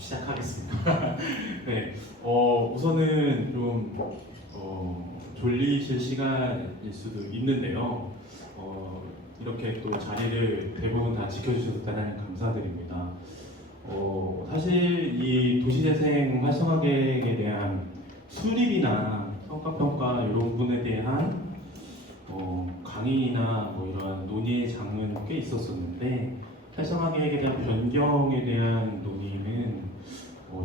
시작하겠습니다. 네, 우선은 좀 졸리실 시간일 수도 있는데요. 이렇게 또 자리를 대부분 다 지켜주셔서 대단히 감사드립니다. 사실 이 도시재생 활성화 계획에 대한 수립이나 성과평가 이런 부분에 대한 강의나 뭐 이런 논의의 장은 꽤 있었었는데 활성화 계획에 대한 변경에 대한 논의는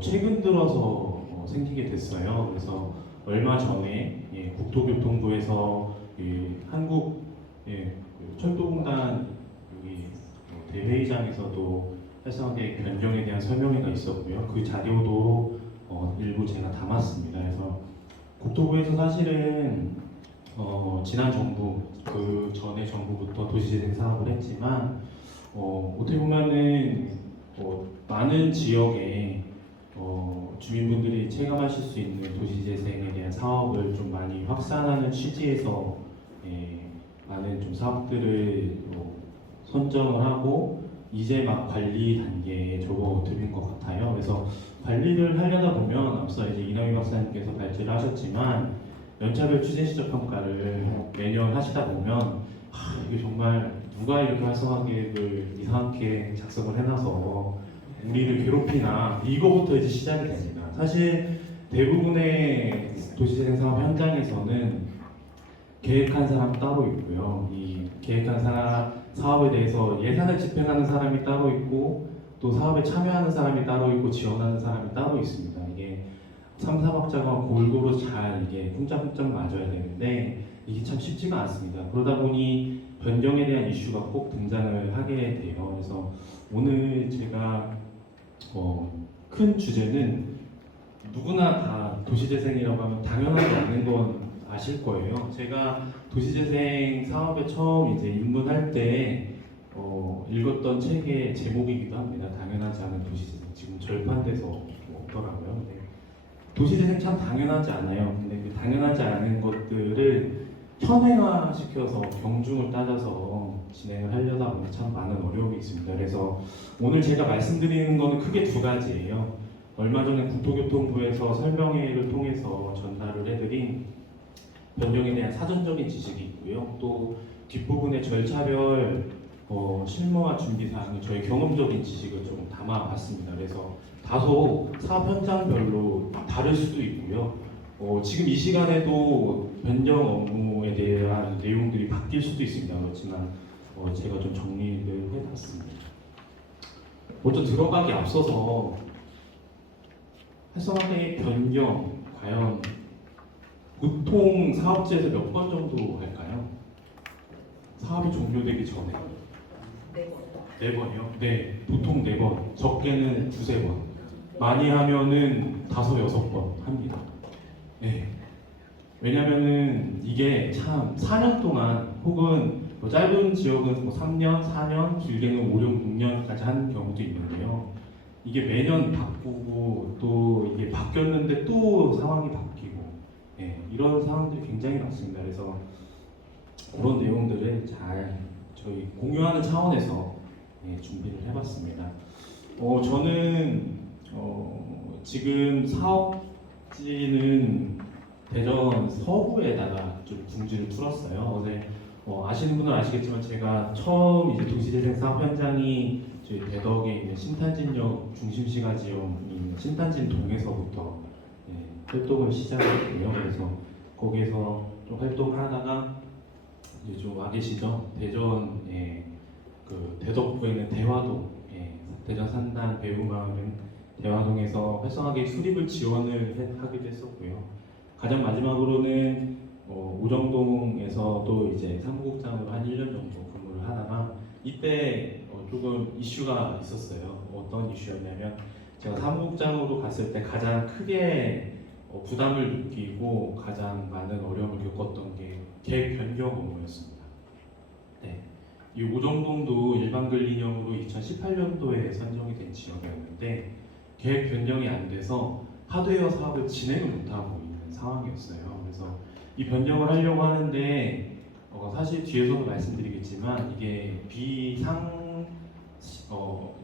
최근 들어서 생기게 됐어요. 그래서 얼마 전에 국토교통부에서 한국 그 철도공단 여기 대회의장에서도 활성화 계획 변경에 대한 설명회가 있었고요. 그 자료도 일부 제가 담았습니다. 그래서 국토부에서 사실은 지난 정부, 그 전에 정부부터 도시재생 사업을 했지만 어떻게 보면은 많은 지역에 주민분들이 체감하실 수 있는 도시재생에 대한 사업을 좀 많이 확산하는 취지에서 많은 좀 사업들을 선정을 하고 이제 막 관리 단계에 접어드는 것 같아요. 그래서 관리를 하려다 보면 앞서 이제 이남희 박사님께서 발제를 하셨지만 연차별 추진 시적 평가를 매년 하시다 보면 이게 정말 누가 이렇게 활성화 계획을 이상하게 작성을 해놔서 우리를 괴롭히나 이거부터 이제 시작이 됩니다. 사실 대부분의 도시재생 사업 현장에서는 계획한 사람 따로 있고요. 이 계획한 사업에 대해서 예산을 집행하는 사람이 따로 있고 또 사업에 참여하는 사람이 따로 있고 지원하는 사람이 따로 있습니다. 이게 3, 4박자가 골고루 잘 이게 쿵짝쿵짝 맞아야 되는데 이게 참 쉽지가 않습니다. 그러다 보니 변경에 대한 이슈가 꼭 등장을 하게 돼요. 그래서 오늘 제가 큰 주제는 누구나 다 도시재생이라고 하면 당연하지 않은 건 아실 거예요. 제가 도시재생 사업에 처음 이제 입문할 때 읽었던 책의 제목이기도 합니다. 당연하지 않은 도시재생. 지금 절판돼서 없더라고요. 근데 도시재생 참 당연하지 않아요. 근데 그 당연하지 않은 것들을 현행화시켜서 경중을 따져서 진행을 하려다 보면 참 많은 어려움이 있습니다. 그래서 오늘 제가 말씀드리는 거는 크게 두 가지예요. 얼마 전에 국토교통부에서 설명회를 통해서 전달을 해드린 변경에 대한 사전적인 지식이 있고요. 또 뒷부분에 절차별 실무와 준비 사항을 저희 경험적인 지식을 좀 담아봤습니다. 그래서 다소 사업 현장별로 다를 수도 있고요. 지금 이 시간에도 변경 업무에 대한 내용들이 바뀔 수도 있습니다. 그렇지만 제가 좀 정리를 해봤습니다. 먼저 들어가기 앞서서 활성화 계획 변경 과연 보통 사업지에서 몇 번 정도 할까요? 사업이 종료되기 전에 4번이요? 네, 보통 4번, 적게는 2-3번, 많이 하면은 5-6번 합니다. 네. 왜냐면은 이게 참 4년 동안 혹은 짧은 지역은 3년, 4년, 길게는 5, 6, 6년까지 하는 경우도 있는데요. 이게 매년 바꾸고 또 이게 바뀌었는데 또 상황이 바뀌고 이런 상황들이 굉장히 많습니다. 그래서 그런 내용들을 잘 저희 공유하는 차원에서 준비를 해봤습니다. 저는 지금 사업지는 대전 서구에다가 좀 둥지를 풀었어요. 어제 아시는 분은 아시겠지만 제가 처음 이제 도시재생 사업 현장이 저희 대덕에 있는 신탄진역 중심시가 지역이 있는 신탄진동에서부터 활동을 시작했고요. 그래서 거기에서 좀 활동을 하다가 이제 좀 와 계시죠? 대전 그 대덕구에 있는 대화동, 대전 산단 배우마을은 대화동에서 활성화계획 수립을 지원을 하기도 했었고요. 가장 마지막으로는 오정동에서도 이제 사무국장으로 한 1년 정도 근무를 하다가 이때 조금 이슈가 있었어요. 어떤 이슈였냐면 제가 사무국장으로 갔을 때 가장 크게 부담을 느끼고 가장 많은 어려움을 겪었던 게 계획 변경 업무였습니다. 네. 이 오정동도 일반근린형으로 2018년도에 선정이 된 지역이었는데 계획 변경이 안 돼서 하드웨어 사업을 진행을 못하고 있는 상황이었어요. 그래서 이 변경을 하려고 하는데 사실 뒤에서도 말씀드리겠지만 이게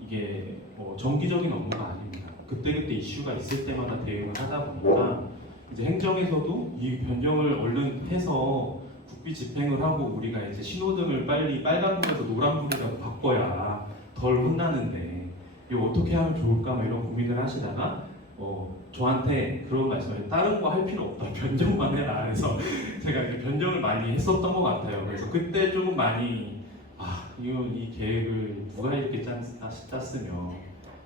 이게 정기적인 업무가 아닙니다. 그때그때 이슈가 있을 때마다 대응을 하다 보니까 이제 행정에서도 이 변경을 얼른 해서 국비 집행을 하고 우리가 이제 신호등을 빨리 빨간불에서 노란불이라고 바꿔야 덜 혼나는데 이거 어떻게 하면 좋을까 뭐 이런 고민을 하시다가 저한테 그런 말씀을 다른 거 할 필요 없다 변경만 해라 그래서 제가 이제 변경을 많이 했었던 것 같아요. 그래서 그때 조금 많이 이 계획을 누가 이렇게 짰으면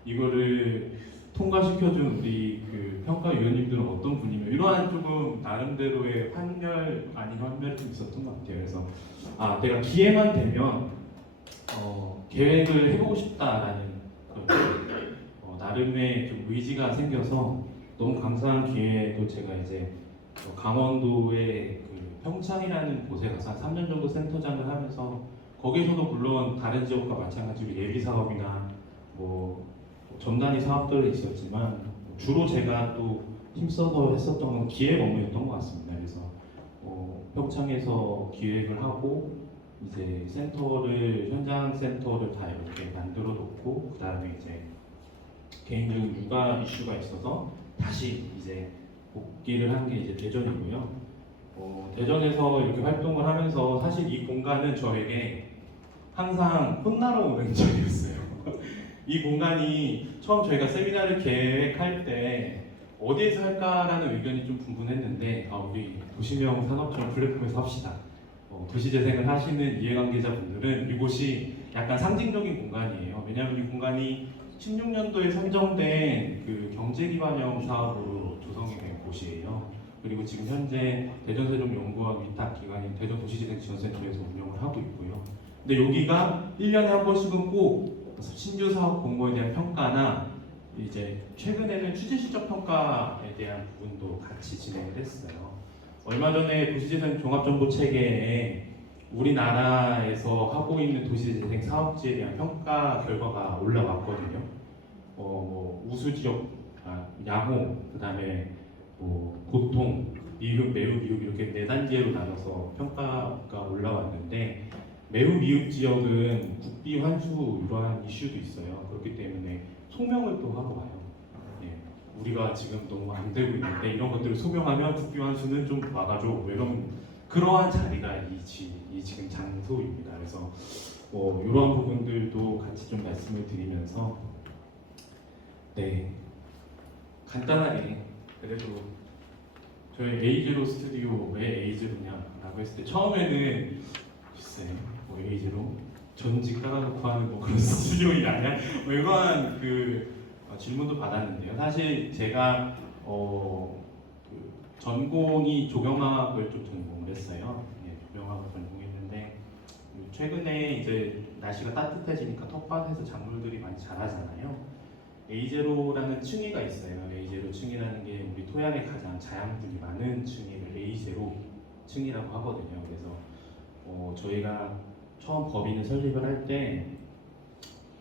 이거를 통과시켜준 우리 그 평가위원님들은 어떤 분이며 이러한 조금 나름대로의 환멸 아닌 환멸이 좀 있었던 것 같아요. 그래서 내가 기회만 되면 계획을 해보고 싶다라는 나름의 좀 의지가 생겨서 너무 감사한 기회도 제가 이제 강원도의 그 평창이라는 곳에 가서 한 3년 정도 센터장을 하면서 거기에서도 물론 다른 지역과 마찬가지로 예비 사업이나 뭐 전단위 사업들이 있었지만 주로 제가 또 힘써서 했었던 건 기획 업무였던 것 같습니다. 그래서 평창에서 기획을 하고 이제 현장 센터를 다 이렇게 만들어 놓고 그 다음에 이제 개인적인 육아 이슈가 있어서 다시 이제 복귀를 한 게 이제 대전이고요. 대전에서 이렇게 활동을 하면서 사실 이 공간은 저에게 항상 혼나러 오는 자리였어요. 이 공간이 처음 저희가 세미나를 계획할 때 어디에서 할까라는 의견이 좀 분분했는데 우리 도시명 산업처럼 플랫폼에서 합시다. 도시재생을 하시는 이해관계자분들은 이곳이 약간 상징적인 공간이에요. 왜냐하면 이 공간이 16년도에 선정된 그 경제기반형 사업으로 조성이 된 곳이에요. 그리고 지금 현재 대전세종연구원 위탁 기관인 대전도시재생지원센터에서 운영을 하고 있고요. 근데 여기가 1년에 한 번씩은 꼭 신규 사업 공모에 대한 평가나 이제 최근에는 취재실적 평가에 대한 부분도 같이 진행을 했어요. 얼마 전에 도시재생 종합정보체계에 우리나라에서 하고 있는 도시재생 사업지에 대한 평가 결과가 올라왔거든요. 우수 지역, 양호, 그다음에 보통, 미흡, 매우 미흡 이렇게 4단계로 나눠서 평가가 올라왔는데 매우 미흡 지역은 국비 환수 이러한 이슈도 있어요. 그렇기 때문에 소명을 또 하고 와요. 우리가 지금 너무 안 되고 있는데 이런 것들을 소명하면 국비 환수는 좀 막아줘. 이런 그러한 자리가 이 지금 장소입니다. 그래서 이런 부분들도 같이 좀 말씀을 드리면서 간단하게 그래도 저희 A0 스튜디오 왜 A0냐라고 했을 때 처음에는 글쎄 A0 전지 깔아놓고 하는 그런 스튜디오 일 아니야? 이러한 질문도 받았는데요. 사실 제가 전공이 조경화학을 좀 전공을 했어요. 조경화학을 전공했는데 최근에 이제 날씨가 따뜻해지니까 텃밭에서 작물들이 많이 자라잖아요. A0라는 층위가 있어요. A0 층이라는 게 우리 토양에 가장 자양분이 많은 층위를 A0 층이라고 하거든요. 그래서 저희가 처음 법인을 설립을 할 때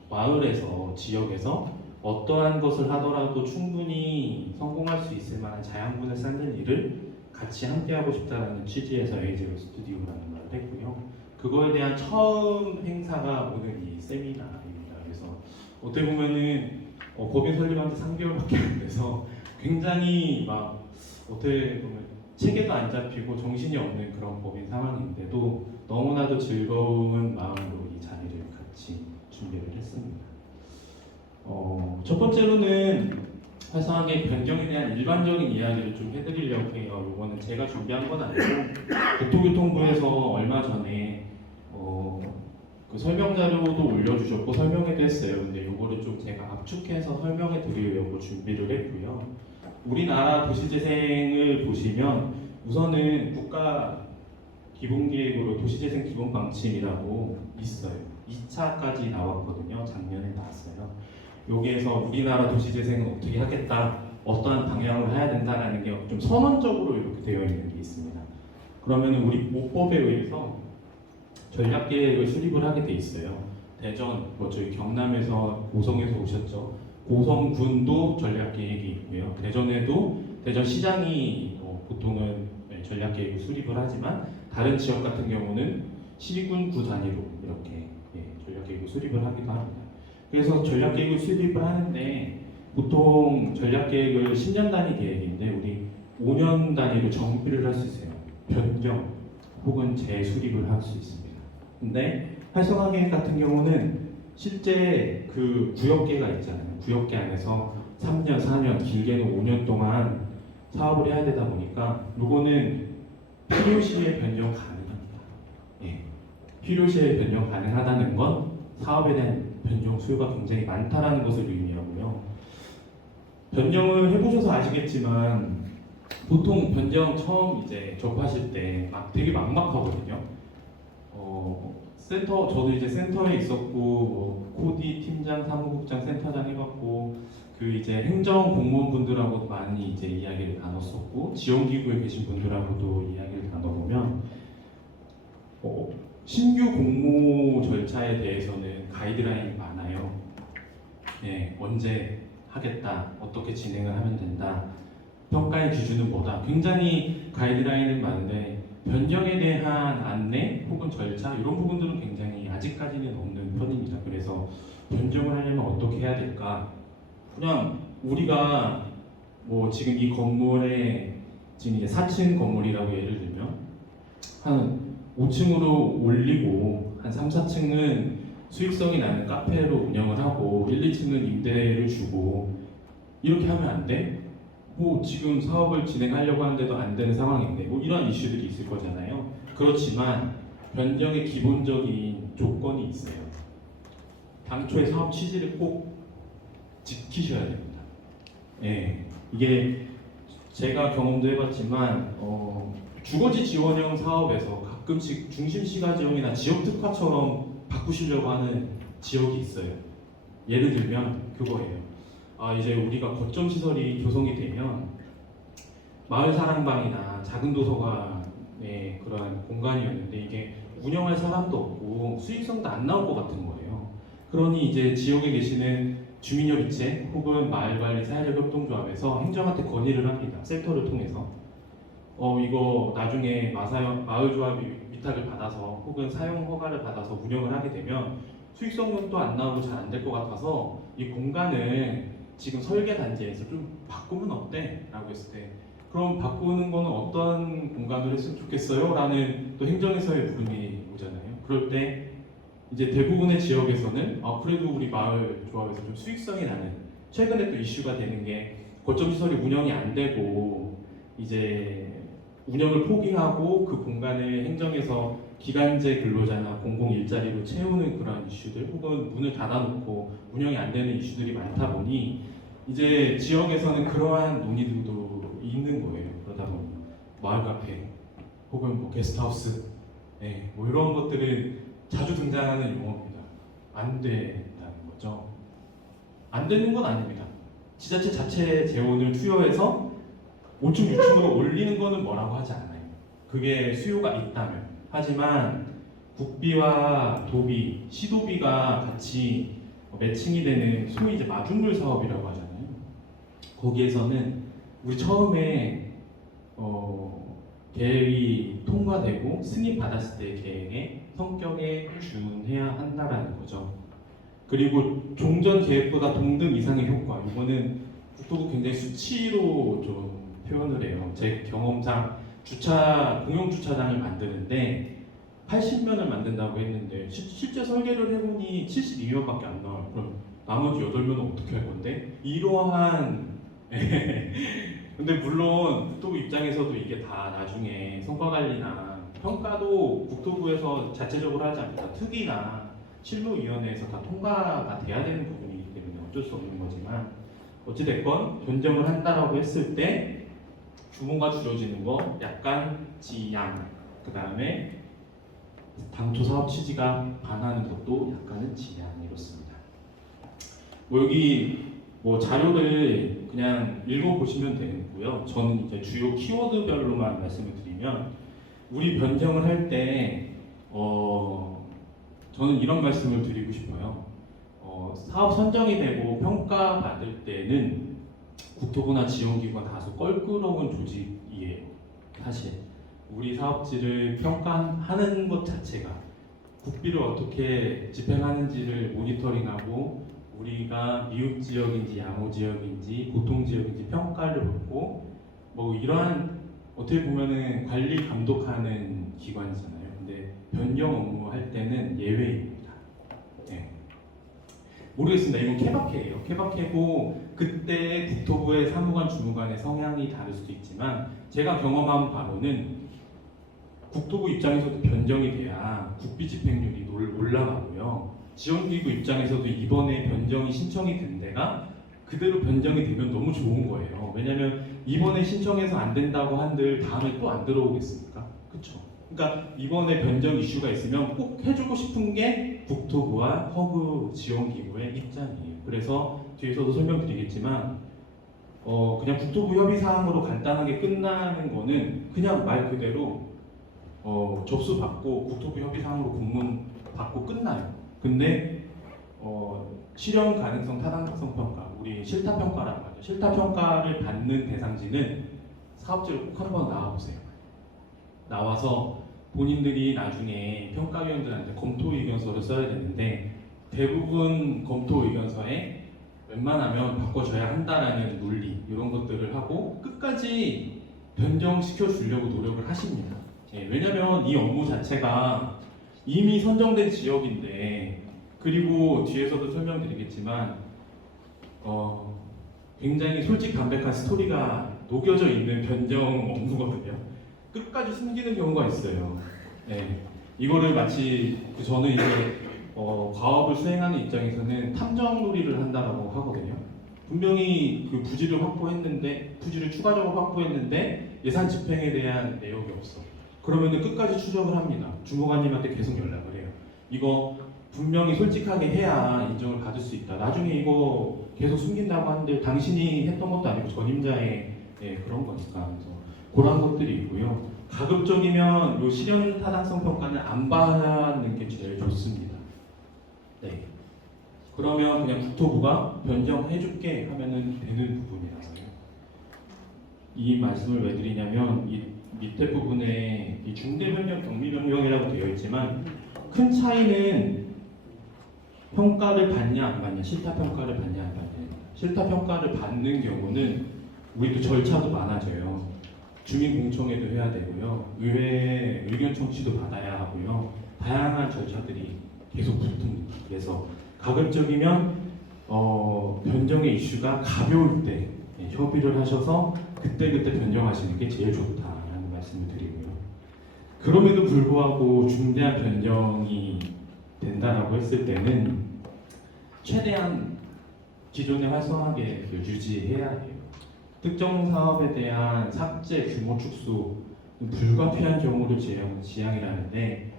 마을에서 지역에서 어떠한 것을 하더라도 충분히 성공할 수 있을 만한 자양분을 쌓는 일을 같이 함께하고 싶다는 취지에서 A0 스튜디오라는 걸 했고요. 그거에 대한 처음 행사가 오늘 이 세미나입니다. 그래서 어떻게 보면은 법인 설립한 지 3개월밖에 안 돼서 굉장히 어떻게 보면 체계도 안 잡히고 정신이 없는 그런 법인 상황인데도 너무나도 즐거운 마음으로 이 자리를 같이 준비를 했습니다. 첫 번째로는 화성하게 변경에 대한 일반적인 이야기를 좀 해드리려고 해요. 이거는 제가 준비한 건 아니고 국토교통부에서 얼마 전에 그 설명 자료도 올려주셨고 설명회도 했어요. 근데 이거를 좀 제가 압축해서 설명해 드리려고 준비를 했고요. 우리나라 도시재생을 보시면 우선은 국가 기본계획으로 도시재생 기본방침이라고 있어요. 2차까지 나왔거든요. 작년에 나왔어요. 여기에서 우리나라 도시재생은 어떻게 하겠다, 어떠한 방향으로 해야 된다라는 게 좀 선언적으로 이렇게 되어 있는 게 있습니다. 그러면 우리 모법에 의해서 전략계획을 수립을 하게 돼 있어요. 대전, 저희 경남에서 고성에서 오셨죠. 고성군도 전략계획이 있고요. 대전에도 대전시장이 보통은 전략계획을 수립을 하지만 다른 지역 같은 경우는 시군 구 단위로 이렇게 전략계획을 수립을 하기도 합니다. 그래서 전략계획을 수립을 하는데 보통 전략 계획을 10년 단위 계획인데 우리 5년 단위로 정비를 할 수 있어요. 변경 혹은 재수립을 할 수 있습니다. 근데 활성화 계획 같은 경우는 실제 그 구역계가 있잖아요. 구역계 안에서 3년, 4년, 길게는 5년 동안 사업을 해야 되다 보니까 요거는 필요시에 변경 가능합니다. 예. 필요시에 변경 가능하다는 건 사업에 대한 변경 수요가 굉장히 많다라는 것을 의미하고요. 변경을 해보셔서 아시겠지만 보통 변경 처음 이제 접하실 때 되게 막막하거든요. 저도 이제 센터에 있었고 코디 팀장, 사무국장, 센터장 해봤고 그 이제 행정 공무원분들하고도 많이 이제 이야기를 나눴었고 지원기구에 계신 분들하고도 이야기를 나눠보면 신규 공모 절차에 대해서는 가이드라인이 많아요. 네, 언제 하겠다, 어떻게 진행을 하면 된다, 평가의 기준은 뭐다. 굉장히 가이드라인은 많은데 변경에 대한 안내 혹은 절차 이런 부분들은 굉장히 아직까지는 없는 편입니다. 그래서 변경을 하려면 어떻게 해야 될까? 그냥 우리가 뭐 지금 이 건물에 지금 이제 4층 건물이라고 예를 들면 한 5층으로 올리고 한 3, 4층은 수익성이 나는 카페로 운영을 하고 1, 2층은 임대를 주고 이렇게 하면 안 돼? 뭐 지금 사업을 진행하려고 하는데도 안 되는 상황인데 뭐 이런 이슈들이 있을 거잖아요. 그렇지만 변경의 기본적인 조건이 있어요. 당초의 사업 취지를 꼭 지키셔야 됩니다. 예, 이게 제가 경험도 해봤지만 주거지 지원형 사업에서 가끔씩 중심시가 지형이나 지역 특화처럼 바꾸시려고 하는 지역이 있어요. 예를 들면 그거예요. 이제 우리가 거점 시설이 조성이 되면 마을 사랑방이나 작은 도서관의 그런 공간이었는데 이게 운영할 사람도 없고 수익성도 안 나올 것 같은 거예요. 그러니 이제 지역에 계시는 주민협의체 혹은 마을관리 사회협동조합에서 행정한테 건의를 합니다. 센터를 통해서 이거 나중에 마을조합이 위탁을 받아서 혹은 사용 허가를 받아서 운영을 하게 되면 수익성도 안 나오고 잘 안 될 것 같아서 이 공간을 지금 설계 단지에서 좀 바꾸면 어때? 라고 했을 때 그럼 바꾸는 거는 어떤 공간으로 했으면 좋겠어요? 라는 또 행정에서의 물음이 오잖아요. 그럴 때 이제 대부분의 지역에서는 그래도 우리 마을 조합에서 좀 수익성이 나는 최근에 또 이슈가 되는 게 거점 시설이 운영이 안 되고 이제 운영을 포기하고 그 공간을 행정에서 기간제 근로자나 공공 일자리로 채우는 그런 이슈들 혹은 문을 닫아놓고 운영이 안 되는 이슈들이 많다 보니 이제 지역에서는 그러한 논의들도 있는 거예요. 그러다 보니 마을 카페 혹은 뭐 게스트하우스 뭐 이런 것들은 자주 등장하는 용어입니다. 안 된다는 거죠. 안 되는 건 아닙니다. 지자체 자체 재원을 투여해서 5층, 6층으로 올리는 거는 뭐라고 하지 않아요. 그게 수요가 있다면. 하지만 국비와 도비, 시도비가 같이 매칭이 되는 소위 이제 마중물 사업이라고 하잖아요. 거기에서는 우리 처음에 계획이 통과되고 승인 받았을 때 계획의 성격에 준해야 한다라는 거죠. 그리고 종전 계획보다 동등 이상의 효과. 이거는 국토부 굉장히 수치로 좀 표현을 해요. 제 경험상 공용 주차장을 만드는데 80면을 만든다고 했는데 실제 설계를 해보니 72면밖에 안 나와요. 그럼 나머지 8면은 어떻게 할 건데? 이러한 근데 물론 국토부 입장에서도 이게 다 나중에 성과관리나 평가도 국토부에서 자체적으로 하지 않습니다. 특위나 실무위원회에서 다 통과가 돼야 되는 부분이기 때문에 어쩔 수 없는 거지만 어찌됐건 변경을 한다라고 했을 때 규모가 줄어지는 거, 약간 지양, 그 다음에 당초 사업 취지가 반하는 것도 약간은 지양 이렇습니다. 여기 자료를 그냥 읽어보시면 되고요. 저는 이제 주요 키워드별로만 말씀을 드리면 우리 변경을 할 때 저는 이런 말씀을 드리고 싶어요. 사업 선정이 되고 평가받을 때는 국토부나 지원기구가 다소 껄끄러운 조직이에요. 사실 우리 사업지를 평가하는 것 자체가 국비를 어떻게 집행하는지를 모니터링하고 우리가 미흡 지역인지 양호 지역인지 보통 지역인지 평가를 받고 뭐 이러한 어떻게 보면은 관리 감독하는 기관이잖아요. 근데 변경 업무 할 때는 예외입니다. 네. 모르겠습니다. 이건 케바케예요. 케바케고 그때 국토부의 사무관 주무관의 성향이 다를 수도 있지만 제가 경험한 바로는 국토부 입장에서도 변경이 돼야 국비 집행률이 올라가고요. 지원기구 입장에서도 이번에 변경이 신청이 된 데가 그대로 변경이 되면 너무 좋은 거예요. 왜냐하면 이번에 신청해서 안 된다고 한들 다음에 또 안 들어오겠습니까? 그렇죠? 그러니까 이번에 변경 이슈가 있으면 꼭 해주고 싶은 게 국토부와 허브 지원기구의 입장이에요. 그래서 뒤에서도 설명드리겠지만 그냥 국토부 협의사항으로 간단하게 끝나는 거는 그냥 말 그대로 접수 받고 국토부 협의사항으로 공문 받고 끝나요. 근데 실현 가능성 타당성 평가, 우리 실타 평가라고 하죠. 실타 평가를 받는 대상지는 사업자를 꼭 한번 나와보세요. 나와서 본인들이 나중에 평가위원들한테 검토 의견서를 써야 되는데 대부분 검토 의견서에 웬만하면 바꿔줘야 한다라는 논리 이런 것들을 하고 끝까지 변경시켜 주려고 노력을 하십니다. 예, 왜냐면 이 업무 자체가 이미 선정된 지역인데 그리고 뒤에서도 설명드리겠지만 굉장히 솔직 담백한 스토리가 녹여져 있는 변경 업무거든요. 끝까지 숨기는 경우가 있어요. 네, 이거를 마치 저는 이제 과업을 수행하는 입장에서는 탐정 놀이를 한다라고 하거든요. 분명히 그 부지를 확보했는데 부지를 추가적으로 확보했는데 예산 집행에 대한 내역이 없어. 그러면은 끝까지 추적을 합니다. 주무관님한테 계속 연락을 해요. 이거 분명히 솔직하게 해야 인정을 받을 수 있다. 나중에 이거 계속 숨긴다고 하는데 당신이 했던 것도 아니고 전임자의 그런 거니까 하면서 그런 것들이 있고요. 가급적이면 요 실현 타당성 평가는 안 받는 게 제일 좋습니다. 네. 그러면 그냥 국토부가 변경해줄게 하면은 되는 부분이라서요. 이 말씀을 왜 드리냐면 이 밑에 부분에 이 중대변경, 경미변경이라고 되어 있지만 큰 차이는 평가를 받냐 안 받냐, 실타 평가를 받냐 안 받냐. 실타 평가를 받는 경우는 우리도 절차도 많아져요. 주민공청회도 해야 되고요. 의회 의견 청취도 받아야 하고요. 다양한 절차들이 계속 붙습니다. 그래서 가급적이면 변경의 이슈가 가벼울 때 협의를 하셔서 그때그때 변경하시는 게 제일 좋다라는 말씀을 드리고요. 그럼에도 불구하고 중대한 변경이 된다라고 했을 때는 최대한 기존의 활성화계 유지해야 해요. 특정 사업에 대한 삭제, 규모 축소, 불가피한 경우를 지향이라는데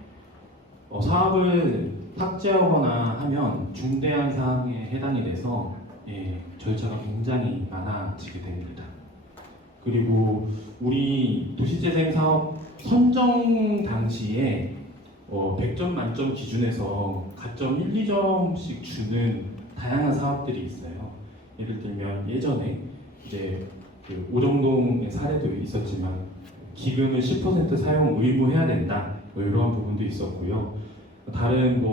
사업을 삭제하거나 하면 중대한 사항에 해당이 돼서 절차가 굉장히 많아지게 됩니다. 그리고 우리 도시재생 사업 선정 당시에 100점 만점 기준에서 가점 1, 2점씩 주는 다양한 사업들이 있어요. 예를 들면 예전에 이제 그 오정동의 사례도 있었지만 기금을 10% 사용 의무해야 된다 뭐 이런 부분도 있었고요. 다른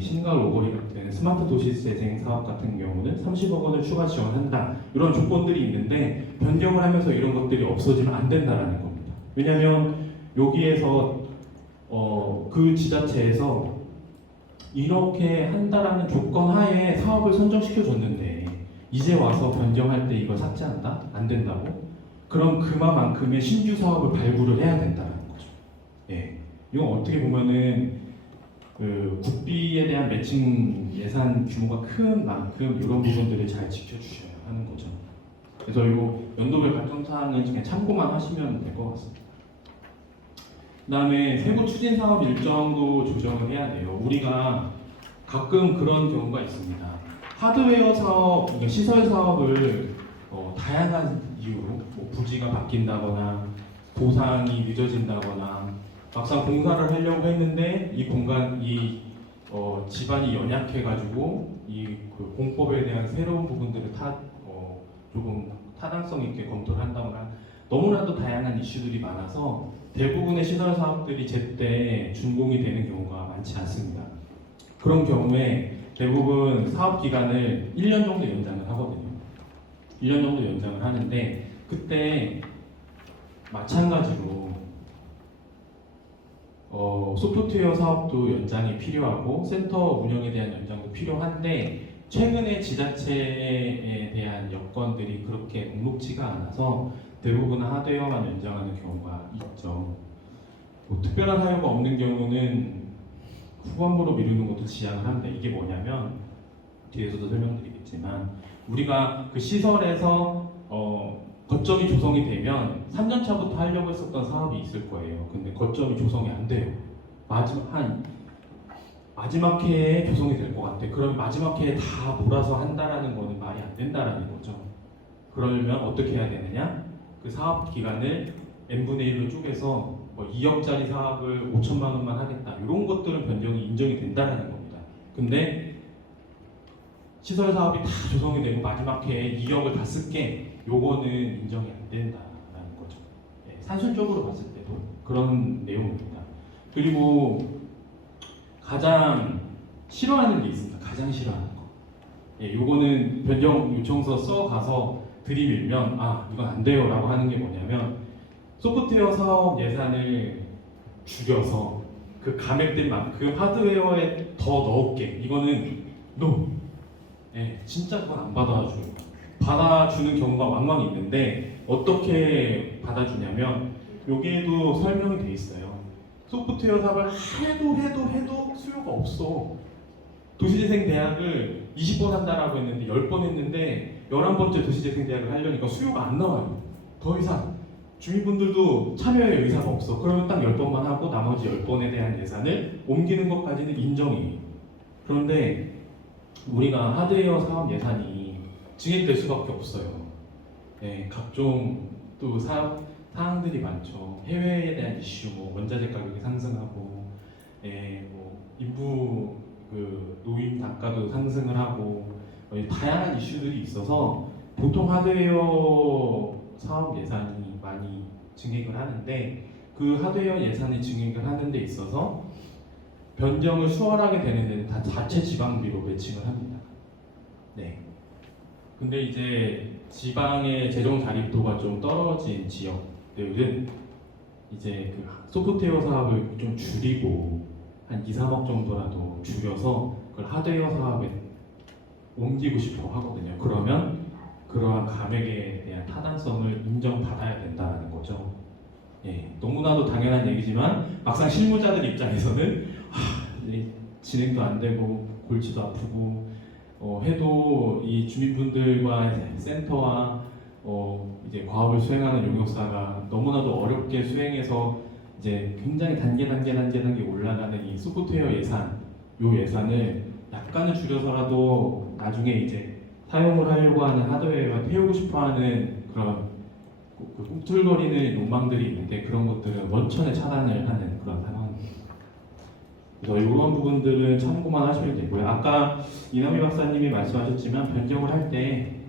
신갈 오거리 같은 스마트 도시재생 사업 같은 경우는 30억 원을 추가 지원한다 이런 조건들이 있는데 변경을 하면서 이런 것들이 없어지면 안 된다라는 겁니다. 왜냐하면 여기에서 그 지자체에서 이렇게 한다라는 조건 하에 사업을 선정시켜줬는데 이제 와서 변경할 때 이걸 삭제한다? 안 된다고? 그럼 그만큼의 신규 사업을 발굴을 해야 된다는 거죠. 예, 이건 어떻게 보면은 그 국비에 대한 매칭 예산 규모가 큰 만큼 이런 부분들을 잘 지켜주셔야 하는 거죠. 그래서 이 연도별 발전 사항은 그냥 참고만 하시면 될 것 같습니다. 그다음에 세부 추진 사업 일정도 조정을 해야 돼요. 우리가 가끔 그런 경우가 있습니다. 하드웨어 사업, 그러니까 시설 사업을 다양한 이유로 부지가 바뀐다거나 보상이 늦어진다거나 막상 공사를 하려고 했는데 이 집안이 연약해가지고 그 공법에 대한 새로운 부분들을 조금 타당성 있게 검토를 한다거나 너무나도 다양한 이슈들이 많아서 대부분의 시설 사업들이 제때 준공이 되는 경우가 많지 않습니다. 그런 경우에 대부분 사업 기간을 1년 정도 연장을 하거든요. 1년 정도 연장을 하는데 그때 마찬가지로 소프트웨어 사업도 연장이 필요하고 센터 운영에 대한 연장도 필요한데 최근에 지자체에 대한 여건들이 그렇게 녹록지가 않아서 대부분 하드웨어만 연장하는 경우가 있죠. 뭐 특별한 사유가 없는 경우는 후반부로 미루는 것도 지양을 합니다. 이게 뭐냐면 뒤에서도 설명드리겠지만 우리가 그 시설에서 거점이 조성이 되면 3년 차부터 하려고 했었던 사업이 있을 거예요. 근데 거점이 조성이 안 돼요. 마지막 해에 조성이 될 것 같아. 그러면 마지막 해에 다 몰아서 한다라는 거는 말이 안 된다라는 거죠. 그러면 어떻게 해야 되느냐? 그 사업 기간을 n분의 1로 쪼개서 뭐 2억짜리 사업을 5천만 원만 하겠다. 이런 것들은 변경이 인정이 된다라는 겁니다. 근데 시설 사업이 다 조성이 되고 마지막 해에 2억을 다 쓸게. 요거는 인정이 안 된다라는 거죠. 예, 산술적으로 봤을 때도 그런 내용입니다. 그리고 가장 싫어하는 게 있습니다. 가장 싫어하는 거. 예, 요거는 변경 요청서 써가서 들이밀면 이건 안 돼요라고 하는 게 뭐냐면 소프트웨어 사업 예산을 줄여서 그 감액된 만큼 하드웨어에 더 넣을게. 이거는 NO. 예, 진짜 그건 안 받아줘요. 받아주는 경우가 왕왕 있는데 어떻게 받아주냐면 여기에도 설명이 돼 있어요. 소프트웨어 사업을 해도 수요가 없어. 도시재생대학을 20번 한다라고 했는데 10번 했는데 11번째 도시재생대학을 하려니까 수요가 안 나와요. 더 이상 주민분들도 참여의 의사가 없어. 그러면 딱 10번만 하고 나머지 10번에 대한 예산을 옮기는 것까지는 인정이에요. 그런데 우리가 하드웨어 사업 예산이 증액될 수밖에 없어요. 네, 각종 또 사항들이 많죠. 해외에 대한 이슈, 뭐 원자재 가격이 상승하고, 뭐 인부 노임 단가도 상승을 하고 다양한 이슈들이 있어서 보통 하드웨어 사업 예산이 많이 증액을 하는데 그 하드웨어 예산이 증액을 하는 데 있어서 변경을 수월하게 되는 데는 다 자체 지방비로 매칭을 합니다. 네. 근데 이제 지방의 재정 자립도가 좀 떨어진 지역들은 이제 그 소프트웨어 사업을 좀 줄이고 한 2, 3억 정도라도 줄여서 그걸 하드웨어 사업에 옮기고 싶어 하거든요. 그러면 그러한 감액에 대한 타당성을 인정받아야 된다는 거죠. 예, 너무나도 당연한 얘기지만 막상 실무자들 입장에서는 진행도 안 되고 골치도 아프고 해도 이 주민분들과 사와 이제 과업을 수행하는 용역사가 너무나도 어렵게 수행해서 이제 굉장히 단계 올라가는 이 소프트웨어 예산, 요 예산을 약간은 줄여서라도 나중에 이제 사용을 하려고 하는 하드웨어를 태우고 싶어하는 그런 꿈틀거리는 욕망들이 있는데 그런 것들은 원천에 차단을 하는 그런 상황입니다. 그래서 이런 부분들은 참고만 하시면 되고요. 아까 이남희 박사님이 말씀하셨지만 변경을 할 때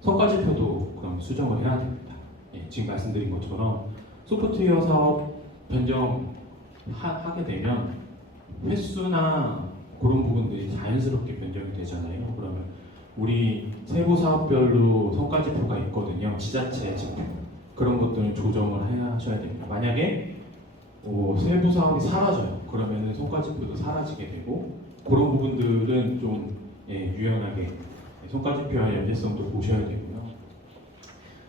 성과지표도 그럼 수정을 해야 됩니다. 예, 지금 말씀드린 것처럼 소프트웨어 사업 변경하게 되면 횟수나 그런 부분들이 자연스럽게 변경이 되잖아요. 그러면 우리 세부 사업별로 성과지표가 있거든요. 지자체 지표 그런 것들은 조정을 하셔야 됩니다. 만약에 세부 사업이 사라져요. 그러면 성과지표도 사라지게 되고 그런 부분들은 좀 유연하게 성과지표와 연계성도 보셔야 되고요.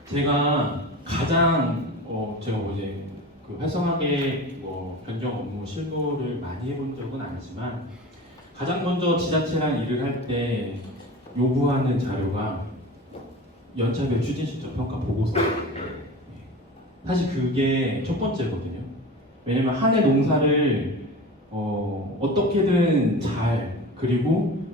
제가 가장 제가 이제 그 활성화계 변경 업무 실무를 많이 해본 적은 아니지만 가장 먼저 지자체랑 일을 할 때 요구하는 자료가 연차별 추진 실적 평가 보고서. 사실 그게 첫 번째거든요. 왜냐면 한 해 농사를 어떻게든 잘 그리고